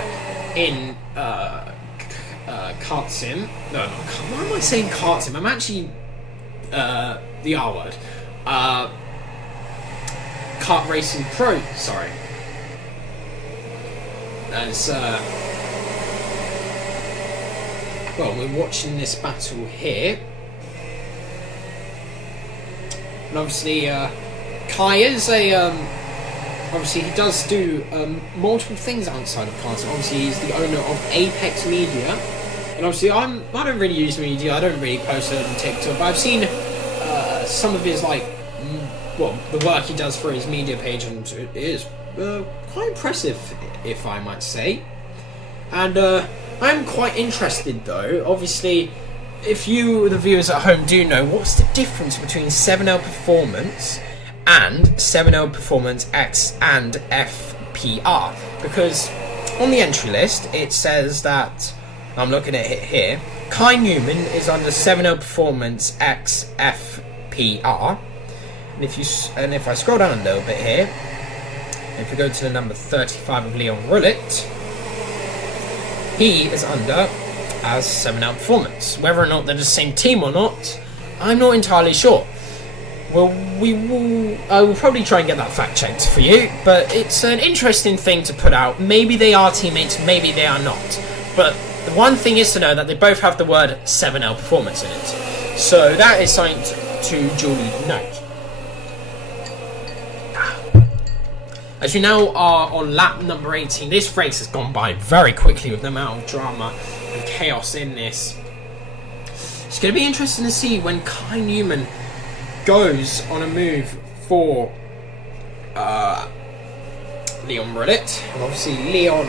in kart sim. No, why am I saying kart sim? I'm actually the R word. Kart Racing Pro, sorry. As well, we're watching this battle here, and obviously Kai is a obviously he does do multiple things outside of karting. Obviously he's the owner of Apex Media, and obviously I don't really use media, I don't really post it on TikTok, but I've seen some of his, like, well, the work he does for his media page, and it is quite impressive, if I might say. And I'm quite interested though, obviously, if you, the viewers at home, do know, what's the difference between 7L Performance and 7L Performance X and FPR? Because on the entry list it says that, I'm looking at it here, Kai Newman is under 7L Performance X FPR, and if I scroll down a little bit here, if we go to the number 35 of Leon Rullet, he is under as 7L Performance. Whether or not they're the same team or not, I'm not entirely sure. Well, I will probably try and get that fact checked for you, but it's an interesting thing to put out. Maybe they are teammates, maybe they are not. But the one thing is to know that they both have the word 7L Performance in it. So that is something to duly note. As you now are on lap number 18, this race has gone by very quickly with the amount of drama and chaos in this. It's going to be interesting to see when Kai Newman goes on a move for Leon Rullet. And obviously Leon,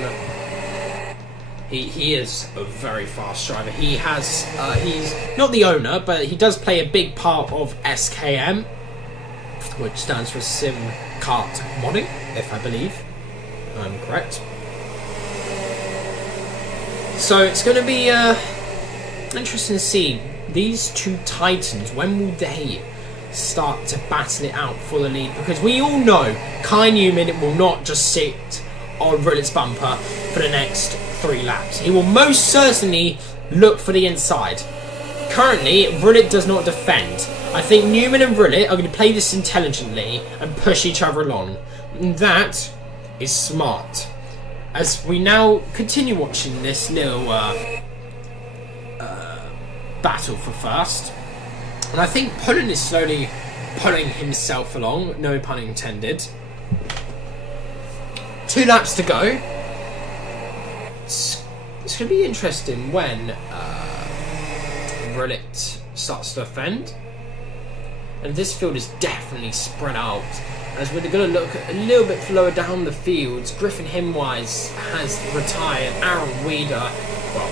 he is a very fast driver. He has, he's not the owner, but he does play a big part of SKM, which stands for Sim Kart Modding, if I believe I'm correct. So it's going to be interesting to see these two titans. When will they start to battle it out for the lead? Because we all know Kai Newman will not just sit on Rullet's bumper for the next 3 laps. He will most certainly look for the inside. Currently, Rullet does not defend. I think Newman and Rullet are going to play this intelligently and push each other along. And that is smart. As we now continue watching this little battle for first. And I think Pullen is slowly pulling himself along, no pun intended. 2 laps to go. It's going to be interesting when Rullet starts to defend. And this field is definitely spread out. As we're going to look a little bit lower down the field, Griffin Himwise has retired. Aaron Weeder, well,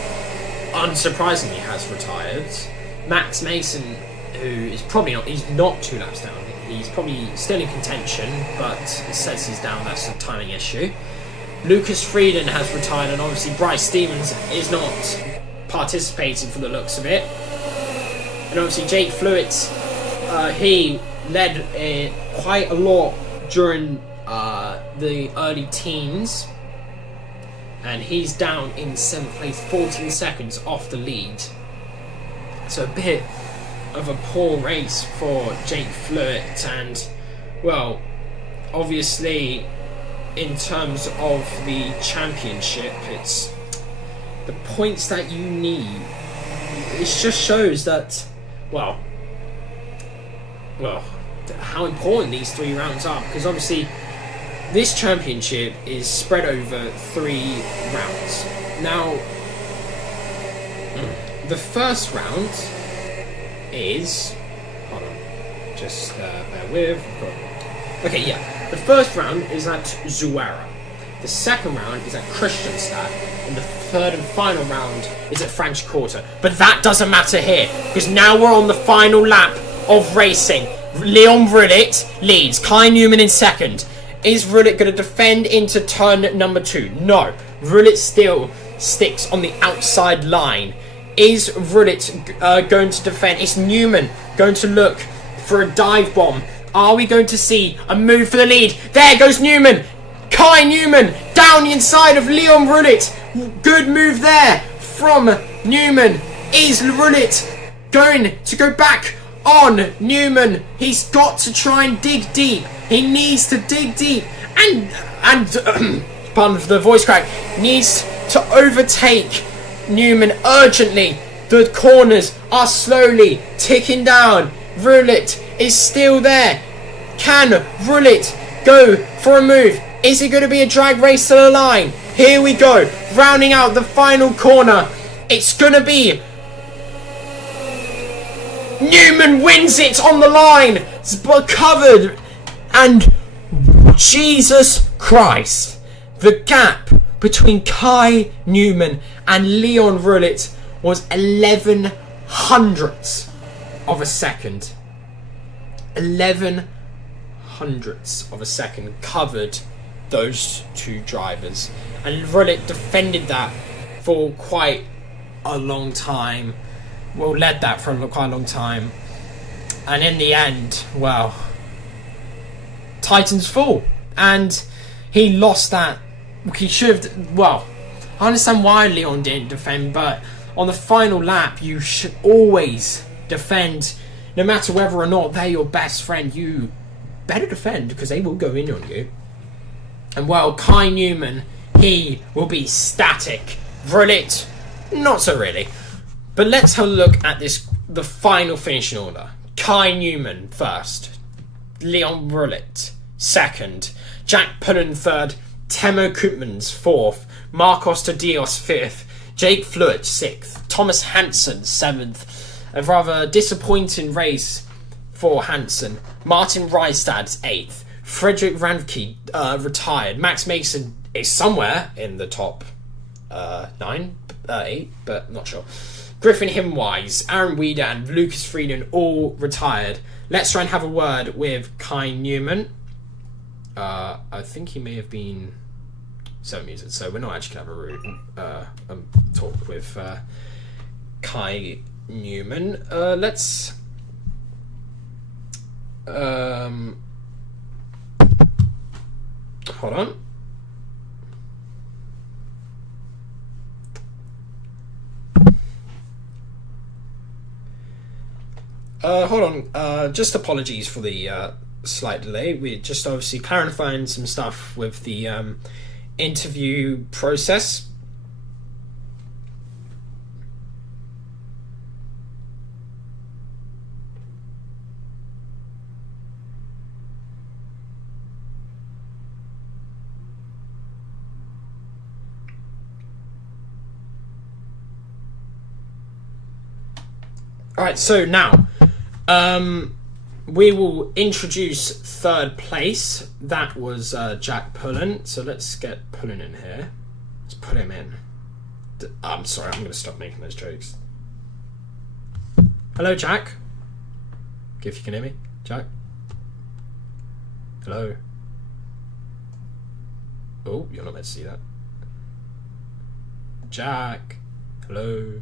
unsurprisingly has retired. Max Mason, who is probably not, he's not 2 laps down. He's probably still in contention, but it says he's down, that's a timing issue. Lucas Frieden has retired, and obviously Bryce Stevens is not participating for the looks of it. And obviously Jake Fluitt, he led quite a lot during the early teens, and he's down in 7th place, 14 seconds off the lead. So a bit of a poor race for Jake Fluitt, and well, obviously in terms of the championship, it's the points that you need. It just shows that, well, how important these 3 rounds are, because obviously this championship is spread over 3 rounds. Now, the first round is, hold on, just bear with. Okay, yeah, the first round is at Zuera. The second round is at Kristianstad, and the third and final round is at Franciacorta. But that doesn't matter here, because now we're on the final lap of racing. Leon Rullet leads, Kai Newman in second. Is Rullet going to defend into turn number 2? No, Rullet still sticks on the outside line. Is Rullet going to defend? Is Newman going to look for a dive bomb? Are we going to see a move for the lead? There goes Newman! Kai Newman down the inside of Leon Rullet. Good move there from Newman. Is Rullet going to go back on Newman? He's got to try and dig deep. He needs to dig deep. And pardon for the voice crack, needs to overtake Newman urgently. The corners are slowly ticking down. Rullet is still there. Can Rullet go for a move? Is it going to be a drag race to the line? Here we go. Rounding out the final corner. It's going to be Newman wins it on the line. It's covered. And Jesus Christ. The gap between Kai Newman and Leon Rullet was 11 hundredths of a second. 11 hundredths of a second covered those 2 drivers. And Rullet defended that for quite a long time. Well, led that for quite a long time. And in the end, well, Titans fall. And he lost that. He should have, well, I understand why Leon didn't defend, but on the final lap, you should always defend. No matter whether or not they're your best friend, you better defend, because they will go in on you. And well, Kai Newman, he will be static. Rullet, not so really. But let's have a look at the final finishing order. Kai Newman first. Leon Rullet second. Jack Pullen third. Temo Koopmans fourth. Marcos Tadios fifth. Jake Fluitt sixth. Thomas Hansen seventh. A rather disappointing race for Hansen. Martin Reistad's eighth. Frederick Ranke retired. Max Mason is somewhere in the top 8, but not sure. Griffin Himwise, Aaron Weeder, and Lucas Frieden all retired. Let's try and have a word with Kai Newman. I think he may have been 7 meters, so we're not actually going to have a talk with Kai Newman. Let's hold on. Hold on. Just apologies for the slight delay. We're just obviously clarifying some stuff with the interview process. Alright, so now, we will introduce third place. That was Jack Pullen. So let's get Pullen in here. Let's put him in. I'm sorry, I'm going to stop making those jokes. Hello, Jack. If you can hear me. Jack? Hello? Oh, you're not meant to see that. Jack? Hello?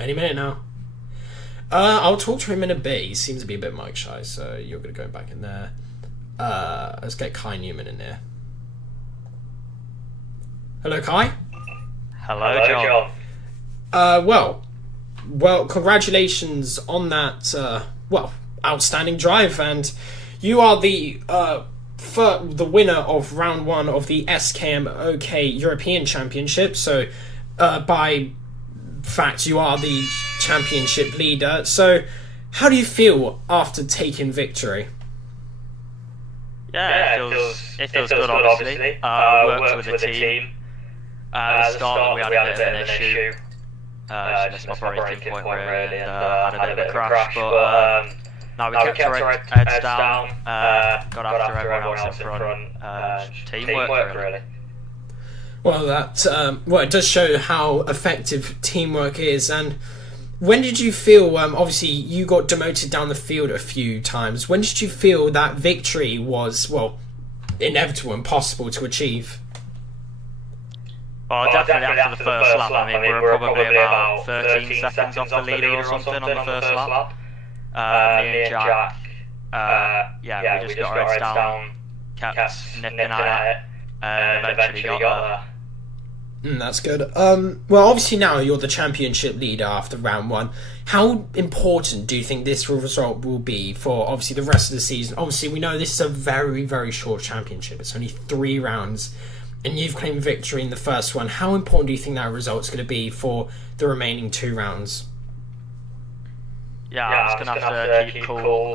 Any minute now. I'll talk to him in a bit. He seems to be a bit mic shy, so you're going to go back in there. Let's get Kai Newman in there. Hello, Kai. Hello, John. Well, congratulations on that, outstanding drive, and you are the winner of round 1 of the SKM OK European Championship, so by fact you are the championship leader. So how do you feel after taking victory? Yeah, it feels good, obviously. Worked with the team. At the start, we had a bit of an issue. Just missed my braking point, really, and had a bit of a crash. But now we kept our heads down, got after everyone else in front. Teamwork, really. Well, it does show how effective teamwork is. And when did you feel, obviously you got demoted down the field a few times, when did you feel that victory was, inevitable and possible to achieve? Well, definitely after the first lap. I mean, we were probably about 13 seconds off the leader or something on the first lap. Me and Jack, we just got our heads down, kept nipping at it, and eventually got there. That's good. Well, obviously now you're the championship leader after round 1. How important do you think this result will be for obviously the rest of the season? Obviously, we know this is a very, very short championship. It's only 3 rounds, and you've claimed victory in the first one. How important do you think that result's going to be for the remaining 2 rounds? Yeah, I'm just going to have to keep cool,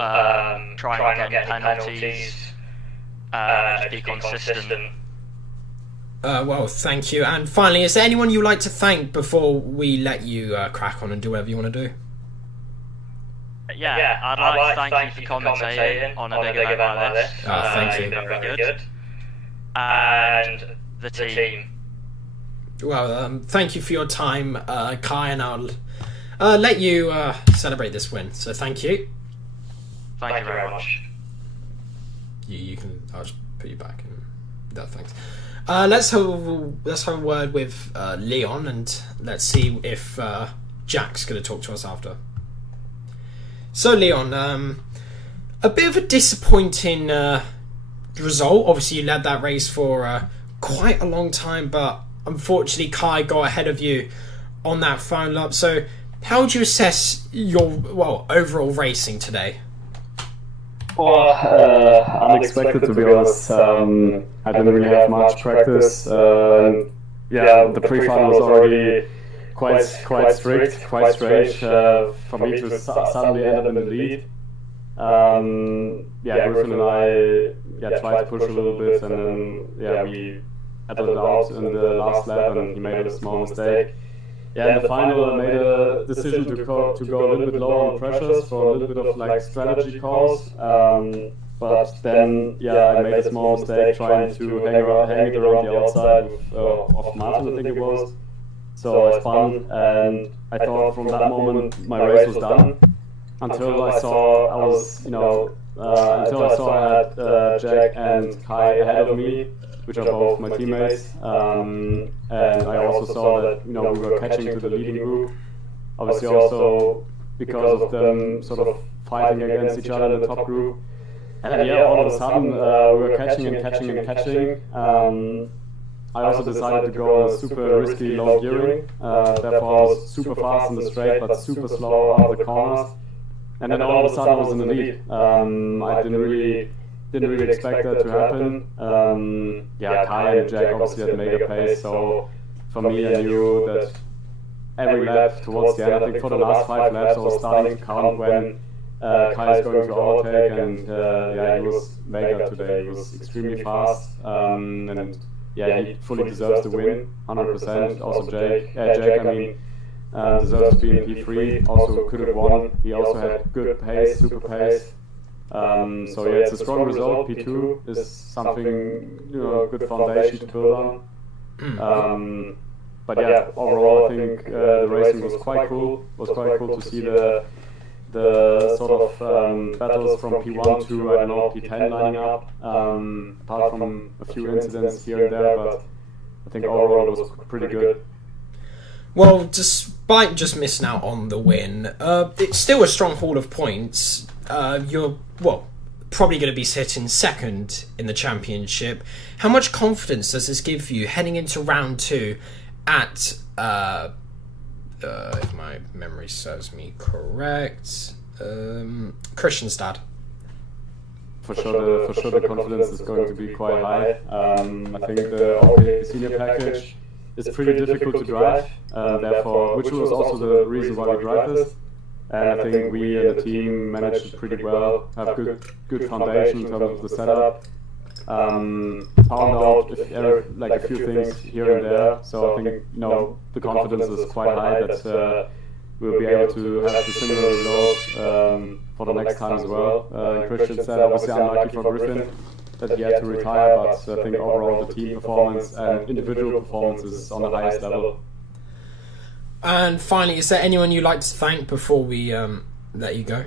try not get any penalties, just be consistent. Well, thank you. And finally, is there anyone you'd like to thank before we let you crack on and do whatever you want to do? Yeah, I'd like to thank you for commentating on a big event like this. Thank you. Very good. And the team. Well, thank you for your time, Kai, and I'll let you celebrate this win. So thank you. Thank you very much. You can. I'll just put you back in. No, thanks. Let's have a word with Leon, and let's see if Jack's going to talk to us after. So Leon, a bit of a disappointing result. Obviously, you led that race for quite a long time, but unfortunately, Kai got ahead of you on that final lap. So, how would you assess your overall racing today? Well, unexpected, to be honest. I didn't really have much practice. The pre-final was already quite strict, quite strange for me to suddenly end up in the lead. Griffin and I tried to push a little bit, and then we battled it out in the last lap, and he made a small mistake. In the final, I made a decision to go a little bit lower on pressures for a little bit of strategy calls. But then, I made a small mistake trying to hang it around the outside of Martin, I think it was. So I spun, and I thought from that moment my race was done. Until I saw I had Jack and Kai ahead of me, which are both my teammates, and I also saw that we were catching to the leading group. Obviously, also because of them sort of fighting against each other in the top group. And all of a sudden we were catching. I also decided to go on a super risky low gearing. Therefore, I was super fast in the straight, but super slow out of the corners. And then all of a sudden I was in the lead. I didn't really expect that to happen. Kai and Jack obviously had made a pace, so for me I knew that every lap towards the end, I think for the last 5 laps I was starting to count when Kai is going to overtake, and he was mega today. He was extremely fast, and yeah, he fully deserves the win, 100%. Also Jake, deserves to be in P3. Also could have won. He also had good pace, super pace. So yeah, it's a strong result. P2 is something, good foundation to build on. But yeah, overall I think the racing was quite cool. It was quite cool to see the sort of battles from P1 to, I don't know, P10 lining up, apart from a few incidents here and there, but I think overall it was pretty good. Well, despite just missing out on the win, it's still a strong haul of points. You're, probably going to be sitting second in the championship. How much confidence does this give you heading into round 2 at, if my memory serves me correct, Kristianstad? For sure, the confidence is going to be quite high. I think the OK senior package is pretty difficult to drive, therefore, which was also the reason why we drive this. And I think we and the team managed it pretty well, have good foundation in terms of the setup. Found out a few things here and there, so I think the confidence is quite high that we'll be able to have the similar result for the next time as well. Christian said obviously unlucky for Griffin that he had to retire, but I think overall the team performance and individual performance is on the highest level. And finally, is there anyone you'd like to thank before we let you go?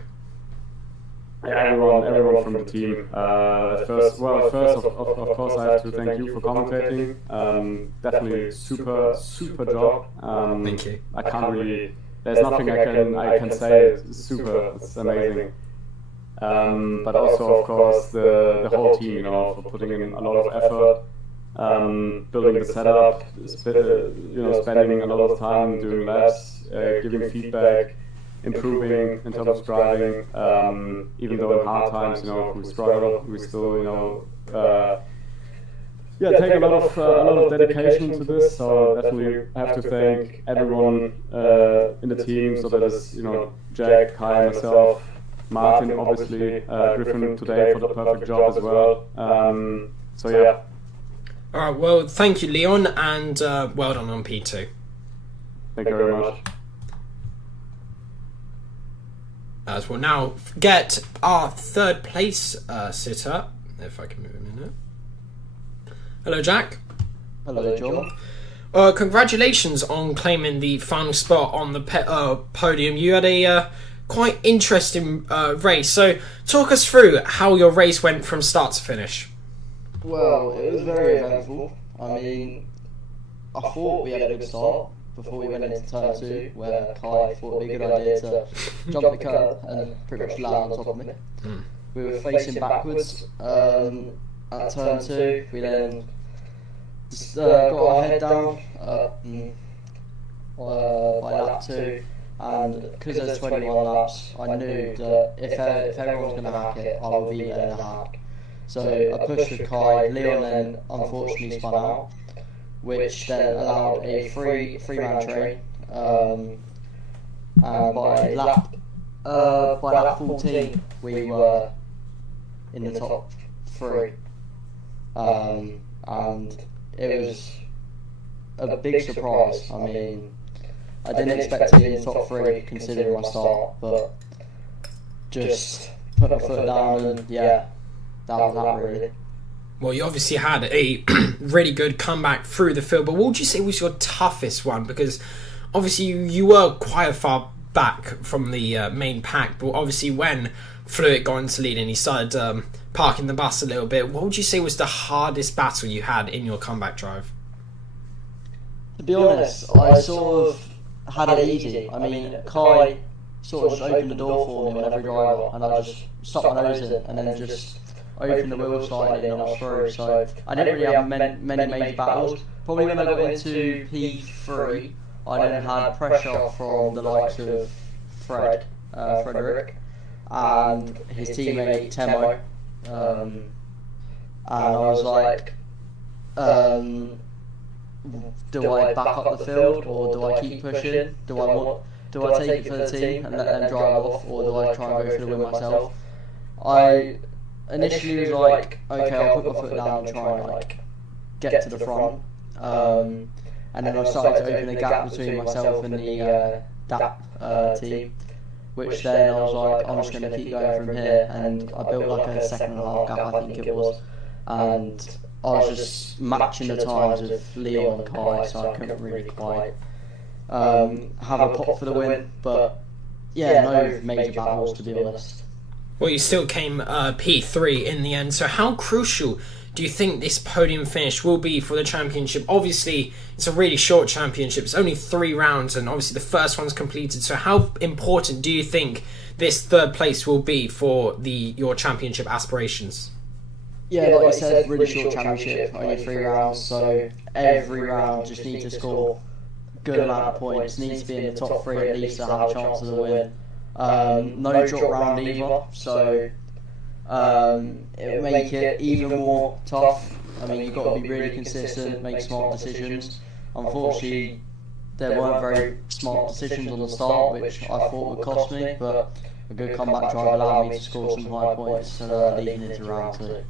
Yeah, everyone from the team. First, of course, I have to thank you for commentating. Definitely super job. Thank you. I can't really. There's nothing I can say. It's super. It's amazing. But also, of course, the whole team. For putting in a lot of effort. Building the setup, spending a lot of time doing laps, giving feedback, improving in terms of driving. Even though in hard times, if we struggle, we still, take a lot of dedication to this. So definitely have to thank everyone in the team. So that is, Jack, Kai, myself, Martin, obviously, Griffin today for the perfect job as well. So yeah. All right, well, thank you, Leon, and well done on P2. Thank you very much. As we'll now get our third place sitter, if I can move him in there. Hello, Jack. Hello, John. Congratulations on claiming the final spot on the podium. You had a quite interesting race, so talk us through how your race went from start to finish. Well, it was very eventful. I mean, I thought we had a good start before we went into turn 2, where Kai thought it'd be a good idea to jump the curb and pretty much land on top of me. We were facing backwards at turn 2. We then just got our head down by lap 2, and because there's 21 laps, I knew that if everyone's going to hack it, I will be there to hack. So I pushed with Kai. Leon then unfortunately spun out, which then allowed a three-man train. And by lap 14, we were in the top 3. And it was a big surprise. I mean, I didn't expect to be in the top 3 considering my start, but just put my foot down and that was that really. Well, you obviously had a really good comeback through the field, but what would you say was your toughest one? Because obviously you were quite far back from the main pack, but obviously when Fluid got into lead and he started parking the bus a little bit, what would you say was the hardest battle you had in your comeback drive? To be honest, I sort of had it easy. I mean, Kai sort of just opened the door for me on every driver, and I just stuck my nose in and then just opened the wheel slightly and I was through. So I didn't really have many major battles. Probably when I got into P3, I then had pressure from the likes of Frederick and his teammate Temo, and I was like, do I back up the field or do I keep pushing? Do I take it for the team and let them drive off, or do I try and go for the win myself? I initially was like, okay, I'll put my foot down and try and get to the front. And then I started to open a gap between myself and the DAP team, which then I was like, I'm just going to keep going from here, and I built like a second and a half gap, I think it was, and I was just matching the times with Leon and Kai, so I couldn't really quite have a pop for the win, but yeah, no major battles, to be honest. Well, you still came P3 in the end, so how crucial do you think this podium finish will be for the championship? Obviously, it's a really short championship. It's only 3 rounds, and obviously the first one's completed. So how important do you think this 3rd place will be for your championship aspirations? Yeah, like you said, really short championship, only 3 rounds. So every round just needs to score a good amount of points. Needs to be in the top 3 at least to have a chance of the win. No drop round either, so it'll make it even more tough. I mean, you've got to be really consistent, make smart decisions. Unfortunately, there weren't very smart decisions on the start, which I thought would cost me, but a good comeback drive allowed me to score some high points leading into round 2.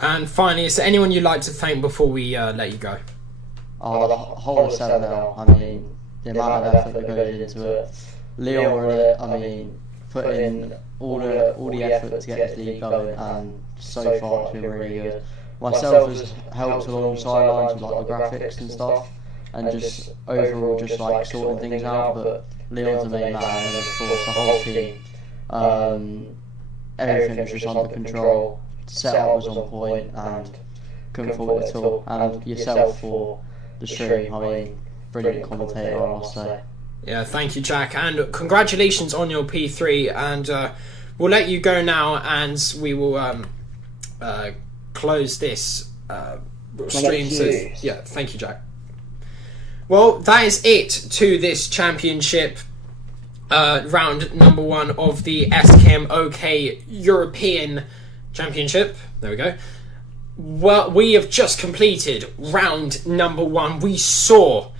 And finally, is there anyone you'd like to thank before we let you go? Oh, the whole of 7L. I mean, the amount of effort that goes into it. Leon, I mean, put in all the effort to get this league going, and so far it's been really good. Myself has helped along the sidelines with like the graphics and stuff, and just overall just like sorting things out. But Leon's the main man, and of course the whole team. Everything was just under control. Setup was on point, and couldn't fault it at all. And yourself for the stream. I mean, brilliant commentator, I must say. Yeah, thank you, Jack, and congratulations on your P3, and we'll let you go now, and we will close this stream. So, yeah, thank you, Jack. Well, that is it to this championship, round number 1 of the SKM OK European Championship. There we go. Well, we have just completed round number 1. We saw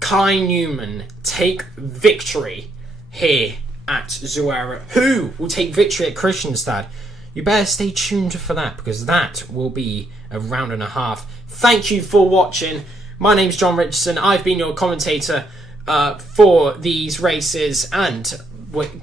Kai Newman take victory here at Zuera. Who will take victory at Kristianstad? You better stay tuned for that, because that will be a round and a half. Thank you for watching. My name's John Richardson. I've been your commentator for these races, and can't wait